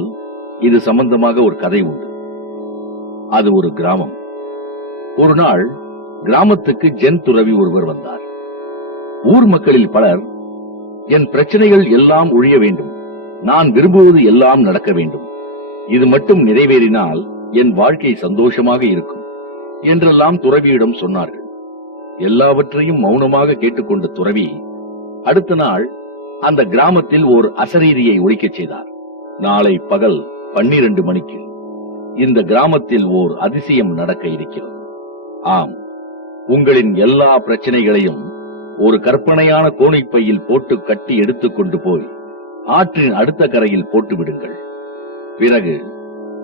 இது சம்பந்தமாக ஒரு கதை உண்டு. அது ஒரு கிராமம். ஒரு நாள் கிராமத்துக்கு ஜென் துறவி ஒருவர் வந்தார். ஊர் மக்களில் பலர், என் பிரச்சனைகள் எல்லாம் ஒழிய வேண்டும், நான் விரும்புவது எல்லாம் நடக்க வேண்டும், இது மட்டும் நிறைவேறினால் என் வாழ்க்கை சந்தோஷமாக இருக்கும் என்றெல்லாம் துறவியிடம் சொன்னார்கள். எல்லாவற்றையும் மௌனமாக கேட்டுக்கொண்ட துறவி அடுத்த நாள் அந்த கிராமத்தில் ஓர் அசரீரியை ஒழிக்கச் செய்தார். நாளை பகல் 12 மணிக்கு இந்த கிராமத்தில் ஓர் அதிசயம் நடக்க இருக்கிறது. ஆம், உங்களின் எல்லா பிரச்சனைகளையும் ஒரு கற்பனையான கோணிப்பையில் போட்டு கட்டி எடுத்துக்கொண்டு போய் ஆற்றின் அடுத்த கரையில் போட்டு விடுங்கள். பிறகு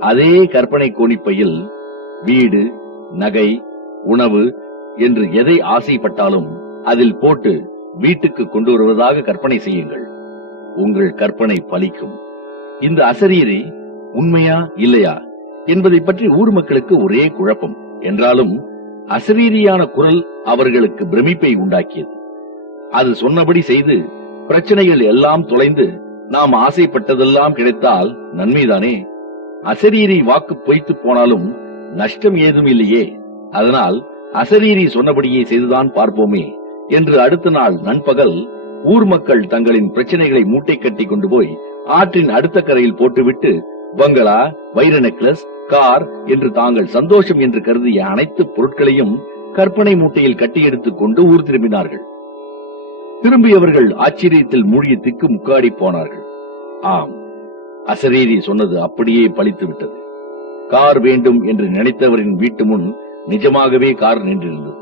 அதே கற்பனை கோணிப்பையில் வீடு, நகை, உணவு என்று எதை ஆசைப்பட்டாலும் அதில் போட்டு வீட்டுக்கு கொண்டு வருவதாக கற்பனை செய்யுங்கள். உங்கள் கற்பனை பலிக்கும். இந்த அசரீரி உண்மையா இல்லையா என்பதை பற்றி ஊர் மக்களுக்கு ஒரே குழப்பம். என்றாலும் அசரீரியான குரல் அவர்களுக்கு பிரமிப்பை உண்டாக்கியது. அது சொன்னபடி செய்து பிரச்சனைகள் எல்லாம் தொலைந்து நாம் ஆசைப்பட்டதெல்லாம் கிடைத்தால் நன்மைதானே? அசரீரி வாக்கு பொய்த்து போனாலும் நஷ்டம் ஏதும் இல்லையே. அதனால் அசரீரி சொன்னபடியே செய்துதான் பார்ப்போமே என்று அடுத்த நாள் நண்பகல் ஊர் மக்கள் தங்களின் பிரச்சனைகளை மூட்டை கட்டி கொண்டு போய் ஆற்றின் அடுத்த கரையில் போட்டுவிட்டு பங்களா, வைர நெக்லஸ், கார் என்று தாங்கள் சந்தோஷம் என்று கருதிய அனைத்து பொருட்களையும் கற்பனை மூட்டையில் கட்டி எடுத்துக் கொண்டு ஊர் திரும்பினார்கள். திரும்பியவர்கள் ஆச்சரியத்தில் மூழ்கி திக்கு முக்காடி போனார்கள். ஆம், அசரீரி சொன்னது அப்படியே பலித்து விட்டது. கார் வேண்டும் என்று நினைத்தவரின் வீட்டு முன் நிஜமாகவே கார் நின்றிருந்தது.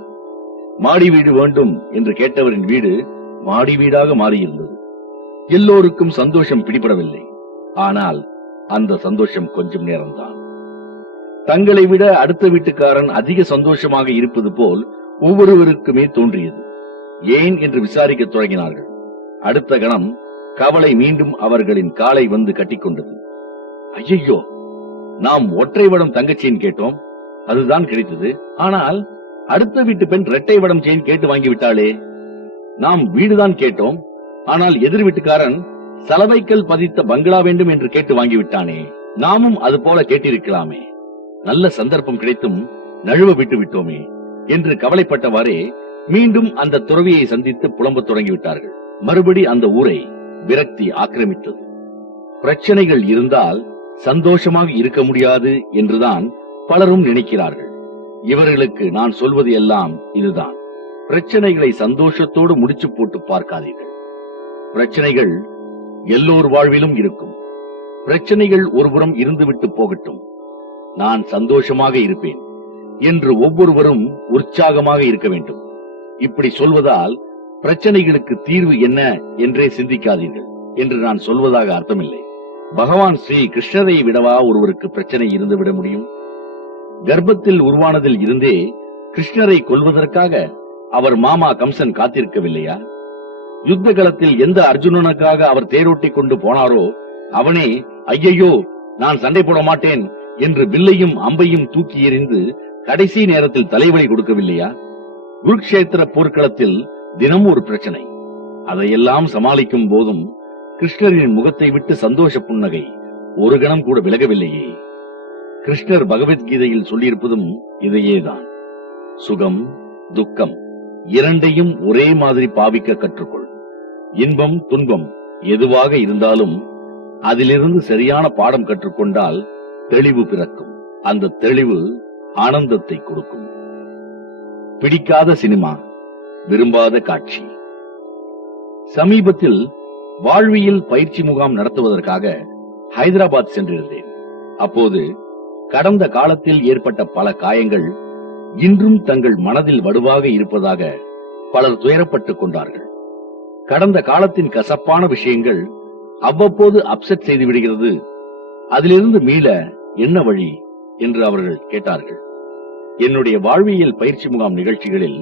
மாடி வீடு வேண்டும் என்று கேட்டவரின் வீடு மாடி வீடாக மாறியிருந்தது. எல்லோருக்கும் சந்தோஷம் பிடிபடவில்லை. ஆனால் அந்த சந்தோஷம் கொஞ்சம் நேரம்தான். தங்களை விட அடுத்த வீட்டுக்காரன் அதிக சந்தோஷமாக இருப்பது போல் ஒவ்வொருவருக்குமே தோன்றியது. ஏன் என்று விசாரிக்க தொடங்கினார்கள். அடுத்த கணம் கவலை மீண்டும் அவர்களின் காலை வந்து கட்டிக்கொண்டது. ஐயோ, நாம் ஒற்றை வடம் தங்க செயின் கேட்டோம், அதுதான் கிடைத்தது. ஆனால் அடுத்த வீட்டு பெண் இரட்டை வடம் செயின் கேட்டு வாங்கிவிட்டாளே. நாம் வீடுதான் கேட்டோம், ஆனால் எதிர் வீட்டுக்காரன் சலவைக்கல் பதித்த பங்களா வேண்டும் என்று கேட்டு வாங்கிவிட்டானே. நாமும் அது போல கேட்டிருக்கலாமே. நல்ல சந்தர்ப்பம் கிடைத்தும் நழுவ விட்டு விட்டோமே என்று கவலைப்பட்டவாறே மீண்டும் அந்த துறவியை சந்தித்து புலம்பத் தொடங்கிவிட்டார்கள். மறுபடி அந்த ஊரை விரக்தி ஆக்கிரமித்தது. பிரச்சனைகள் இருந்தால் சந்தோஷமாக இருக்க முடியாது என்றுதான் பலரும் நினைக்கிறார்கள். இவர்களுக்கு நான் சொல்வது எல்லாம் இதுதான். பிரச்சனைகளை சந்தோஷத்தோடு முடிச்சு போட்டு பார்க்காதீர்கள். பிரச்சனைகள் எல்லோர் வாழ்விலும் இருக்கும். பிரச்சனைகள் ஒருபுறம் இருந்துவிட்டு போகட்டும், நான் சந்தோஷமாக இருப்பேன் என்று ஒவ்வொருவரும் உற்சாகமாக இருக்க வேண்டும். இப்படி சொல்வதால் பிரச்சனைகளுக்கு தீர்வு என்ன என்றே சிந்திக்காதீர்கள் என்று நான் சொல்வதாக அர்த்தமில்லை. பகவான் ஸ்ரீ கிருஷ்ணரை விடவா ஒருவருக்கு பிரச்சனை இருந்து விட முடியும்? கர்ப்பத்தில் உருவானதில் இருந்தே கிருஷ்ணரை கொல்வதற்காக அவர் மாமா கம்சன் காத்திருக்கவில்லையா? யுத்த களத்தில் எந்த அர்ஜுனனுக்காக அவர் தேரோட்டி கொண்டு போனாரோ அவனே ஐயையோ நான் சண்டை போட மாட்டேன் என்று வில்லையும் அம்பையும் தூக்கி எறிந்து கடைசி நேரத்தில் தலைவலி கொடுக்கவில்லையா? குருக்ஷேத்திர போர்க்களத்தில் தினம் ஒரு பிரச்சனை. அதையெல்லாம் சமாளிக்கும் போதும் கிருஷ்ணரின் முகத்தை விட்டு சந்தோஷ புன்னகை ஒரு கணம் கூட விலகவில்லையே. கிருஷ்ணர் பகவத்கீதையில் சொல்லியிருப்பதும் இதையேதான். சுகம் துக்கம் இரண்டையும் ஒரே மாதிரி பாவிக்க கற்றுக்கொள். இன்பம் துன்பம் எதுவாக இருந்தாலும் அதிலிருந்து சரியான பாடம் கற்றுக்கொண்டால் தெளிவு பிறக்கும். அந்த தெளிவு ஆனந்தத்தை கொடுக்கும். பிடிக்காத சினிமா, விரும்பாத காட்சி. சமீபத்தில் வாழ்வியல் பயிற்சி முகாம் நடத்துவதற்காக ஹைதராபாத் சென்றிருந்தேன். அப்போது கடந்த காலத்தில் ஏற்பட்ட பல காயங்கள் இன்றும் தங்கள் மனதில் வடுவாக இருப்பதாக பலர் துயரப்பட்டுக் கொண்டார்கள். கடந்த காலத்தின் கசப்பான விஷயங்கள் அவ்வப்போது அப்செட் செய்து விடுகிறது. அதிலிருந்து மீள என்ன வழி என்று அவர்கள் கேட்டார்கள். என்னுடைய வாழ்வியல் பயிற்சி முகாம் நிகழ்ச்சிகளில்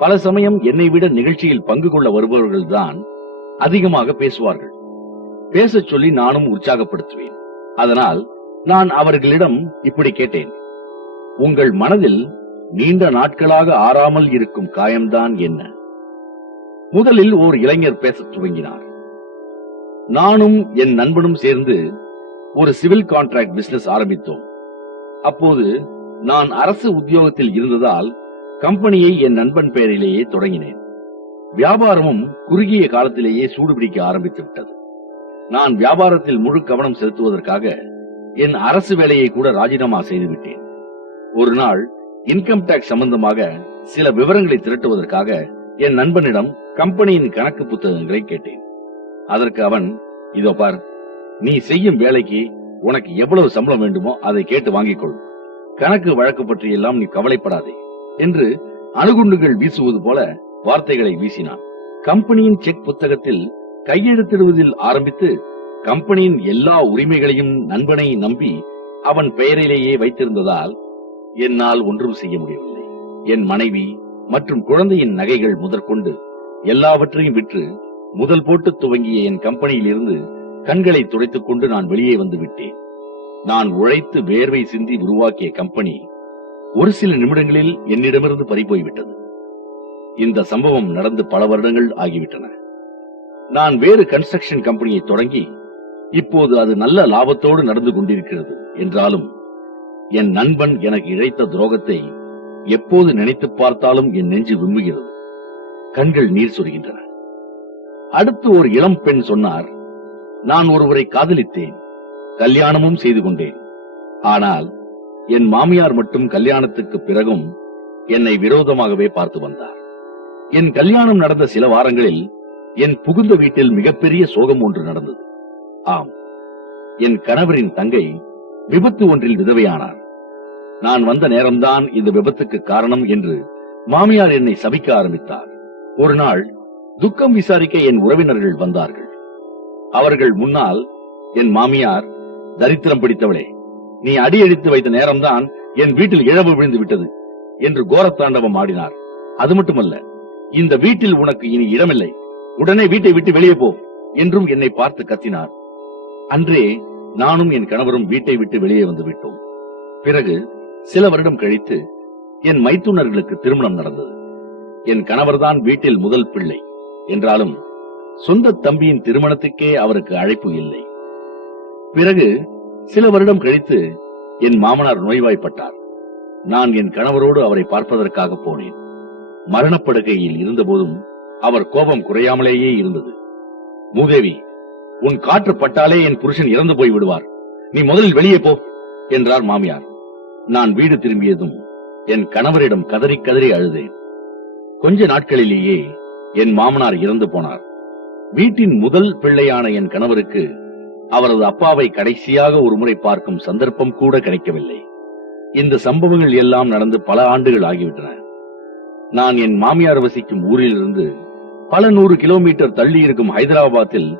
பல சமயம் என்னை விட நிகழ்ச்சியில் பங்கு கொள்ள வருபவர்கள்தான் அதிகமாக பேசுவார்கள். பேசச் சொல்லி நானும் உற்சாகப்படுத்துவேன். அதனால் நான் அவர்களிடம் இப்படி கேட்டேன், உங்கள் மனதில் நீண்ட நாட்களாக ஆறாமல் இருக்கும் காயம்தான் என்ன? முதலில் ஓர் இளைஞர் பேசத் துவங்கினார். நானும் என் நண்பனும் சேர்ந்து ஒரு சிவில் கான்ட்ராக்ட் பிசினஸ் ஆரம்பித்தோம். அப்போது நான் அரசு உத்தியோகத்தில் இருந்ததால் கம்பெனியை என் நண்பன் பெயரிலேயே தொடங்கினேன். வியாபாரமும் குறுகிய காலத்திலேயே சூடுபிடிக்க ஆரம்பித்து விட்டது. நான் வியாபாரத்தில் முழு கவனம் செலுத்துவதற்காக என் அரசு வேலையை கூட ராஜினாமா செய்துவிட்டேன். ஒரு நாள் இன்கம் டாக்ஸ் சம்பந்தமாக சில விவரங்களை திரட்டுவதற்காக என் நண்பனிடம் கம்பெனியின் கணக்கு புத்தகங்களை கேட்டேன். அதற்கு அவன், இதோ பார், நீ செய்யும் வேலைக்கு உனக்கு எவ்வளவு சம்பளம் வேண்டுமோ அதை கேட்டு வாங்கிக்கொள், கணக்கு வழக்கு பற்றி எல்லாம் நீ கவலைப்படாதே என்று அணுகுண்டுகள் வீசுவது போல வார்த்தைகளை வீசினான். கம்பெனியின் செக் புத்தகத்தில் கையெழுத்திடுவதில் ஆரம்பித்து கம்பெனியின் எல்லா உரிமைகளையும் நண்பனை நம்பி அவன் பெயரிலேயே வைத்திருந்ததால் என்னால் ஒன்றும் செய்ய முடியவில்லை. என் மனைவி மற்றும் குழந்தையின் நகைகள் முதற்கொண்டு எல்லாவற்றையும் விற்று முதல் போட்டு துவங்கிய என் கம்பெனியில் இருந்து கண்களை துடைத்துக் கொண்டு நான் வெளியே வந்து விட்டேன். நான் உழைத்து வேர்வை சிந்தி உருவாக்கிய கம்பெனி ஒரு சில நிமிடங்களில் என்னிடமிருந்து பறிபோய்விட்டது. இந்த சம்பவம் நடந்து பல வருடங்கள் ஆகிவிட்டன. நான் வேறு கன்ஸ்ட்ரக்ஷன் கம்பெனியை தொடங்கி இப்போது அது நல்ல லாபத்தோடு நடந்து கொண்டிருக்கிறது. என்றாலும் என் நண்பன் எனக்கு இழைத்த துரோகத்தை எப்போது நினைத்து பார்த்தாலும் என் நெஞ்சு விம்முகிறது, கண்கள் நீர் சொரிகின்றன. அடுத்து ஒரு இளம் பெண் சொன்னார், நான் ஒருவரை காதலித்தேன், கல்யாணமும் செய்து கொண்டேன். ஆனால் என் மாமியார் மட்டும் கல்யாணத்துக்கு பிறகும் என்னை விரோதமாகவே பார்த்து வந்தார். என் கல்யாணம் நடந்த சில வாரங்களில் என் புகுந்த வீட்டில் மிகப்பெரிய சோகம் ஒன்று நடந்தது. ஆம், என் கணவரின் தங்கை விபத்து ஒன்றில் விதவையானார். நான் வந்த நேரம்தான் இந்த விபத்துக்கு காரணம் என்று மாமியார் என்னை சபிக்க ஆரம்பித்தார். ஒரு நாள் துக்கம் விசாரிக்க என் உறவினர்கள் வந்தார்கள். அவர்கள் முன்னால் என் மாமியார், தரித்திரம் பிடித்தவளே, நீ அடியெடுத்து வைத்த நேரம்தான் என் வீட்டில் இழவு விழுந்து விட்டது என்று கோரத்தாண்டவம் ஆடினார். அது மட்டுமல்ல, இந்த வீட்டில் உனக்கு இனி இடமில்லை, உடனே வீட்டை விட்டு வெளியே போ என்றும் என்னை பார்த்து கத்தினார். அன்றே நானும் என் கணவரும் வீட்டை விட்டு வெளியே வந்து விட்டோம். பிறகு சில வருடம் கழித்து என் மைத்துனர்களுக்கு திருமணம் நடந்தது. என் கணவர்தான் வீட்டில் முதல் பிள்ளை என்றாலும் சொந்த தம்பியின் திருமணத்துக்கே அவருக்கு அழைப்பு இல்லை. பிறகு சில வருடம் கழித்து என் மாமனார் நோய்வாய்ப்பட்டார். நான் என் கணவரோடு அவரை பார்ப்பதற்காக போனேன். மரணப்படுகையில் இருந்தபோதும் அவர் கோபம் குறையாமலேயே இருந்தது. மூதேவி, உன் காற்று பட்டாலே என் புருஷன் இறந்து போய் விடுவார், நீ முதலில் வெளியே போ என்றார் மாமியார். நான் வீடு திரும்பியதும் என் கணவரிடம் கதறி கதறி அழுதேன். கொஞ்ச நாட்களிலேயே என் மாமனார் இறந்து போனார். வீட்டின் முதல் பிள்ளையான என் கணவருக்கு அவரது அப்பாவை கடைசியாக ஒருமுறை பார்க்கும் சந்தர்ப்பம் கூட கிடைக்கவில்லை. இந்த சம்பவங்கள் எல்லாம் நடந்து பல ஆண்டுகள் ஆகிவிட்டன. நான் என் மாமியார் வசிக்கும் ஊரிலிருந்து பல 100 கிலோமீட்டர் தள்ளி இருக்கும் ஹைதராபாத்தில்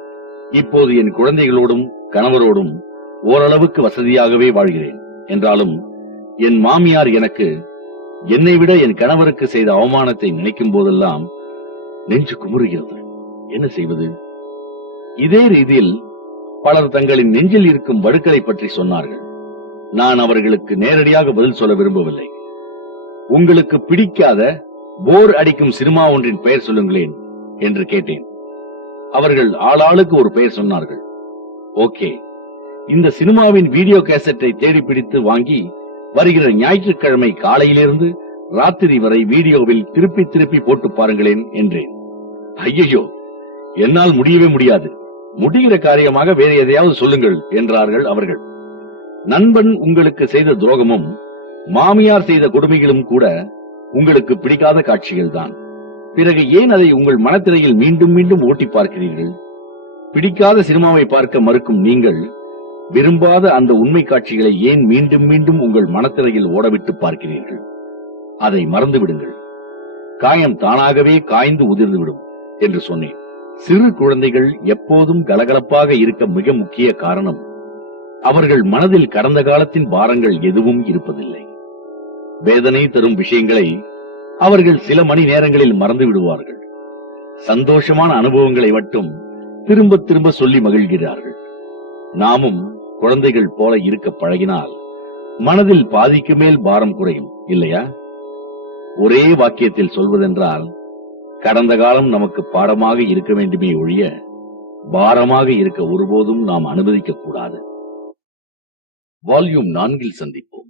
இப்போது என் குழந்தைகளோடும் கணவரோடும் ஓரளவுக்கு வசதியாகவே வாழ்கிறேன். என்றாலும் என் மாமியார் எனக்கு என்னை விட என் கணவருக்கு செய்த அவமானத்தை நினைக்கும் போதெல்லாம் நெஞ்சு குமுறுகிறது. என்ன செய்வது? இதே ரீதியில் பலர் தங்களின் நெஞ்சில் இருக்கும் வடுக்களை பற்றி சொன்னார்கள். நான் அவர்களுக்கு நேரடியாக பதில் சொல்ல விரும்பவில்லை. உங்களுக்கு பிடிக்காத போர் அடிக்கும் சினிமா ஒன்றின் பெயர் சொல்லுங்களேன் என்று கேட்டேன். அவர்கள் ஆளாளுக்கு ஒரு பெயர் சொன்னார்கள். ஓகே, இந்த சினிமாவின் வீடியோ கேசட்டை தேடி பிடித்து வாங்கி வருகிற ஞாயிற்றுக்கிழமை காலையிலிருந்து ராத்திரி வரை வீடியோவில் திருப்பி திருப்பி போட்டு பாருங்களேன் என்றேன். ஐயோ, என்னால் முடியவே முடியாது. முடிகிற காரியமாக வேறு எதையாவது சொல்லுங்கள் என்றார்கள் அவர்கள். நண்பன் உங்களுக்கு செய்த துரோகமும் மாமியார் செய்த கொடுமைகளும் கூட உங்களுக்கு பிடிக்காத காட்சிகள் தான். பிறகு ஏன் அதை உங்கள் மனத்திரையில் மீண்டும் மீண்டும் ஓட்டி பார்க்கிறீர்கள்? பிடிக்காத சினிமாவை பார்க்க மறுக்கும் நீங்கள் விரும்பாத அந்த உண்மை காட்சிகளை ஏன் மீண்டும் மீண்டும் உங்கள் மனத்திரையில் ஓடவிட்டு பார்க்கிறீர்கள்? அதை மறந்து விடுங்கள். காயம் தானாகவே காய்ந்து உதிர்ந்துவிடும் என்று சொன்னேன். சிறு குழந்தைகள் எப்போதும் கலகலப்பாக இருக்க மிக முக்கிய காரணம் அவர்கள் மனதில் கடந்த காலத்தின் பாரங்கள் எதுவும் இருப்பதில்லை. வேதனை தரும் விஷயங்களை அவர்கள் சில மணி நேரங்களில் மறந்து விடுவார்கள். சந்தோஷமான அனுபவங்களை மட்டும் திரும்ப திரும்ப சொல்லி மகிழ்கிறார்கள். நாமும் குழந்தைகள் போல இருக்க பழகினால் மனதில் பாதிக்கு மேல் பாரம் குறையும், இல்லையா? ஒரே வாக்கியத்தில் சொல்வதென்றால், கடந்த காலம் நமக்கு பாடமாக இருக்க வேண்டுமே ஒழிய பாரமாக இருக்க ஒருபோதும் நாம் அனுமதிக்க கூடாது. வால்யூம் 4 சந்திப்போம்.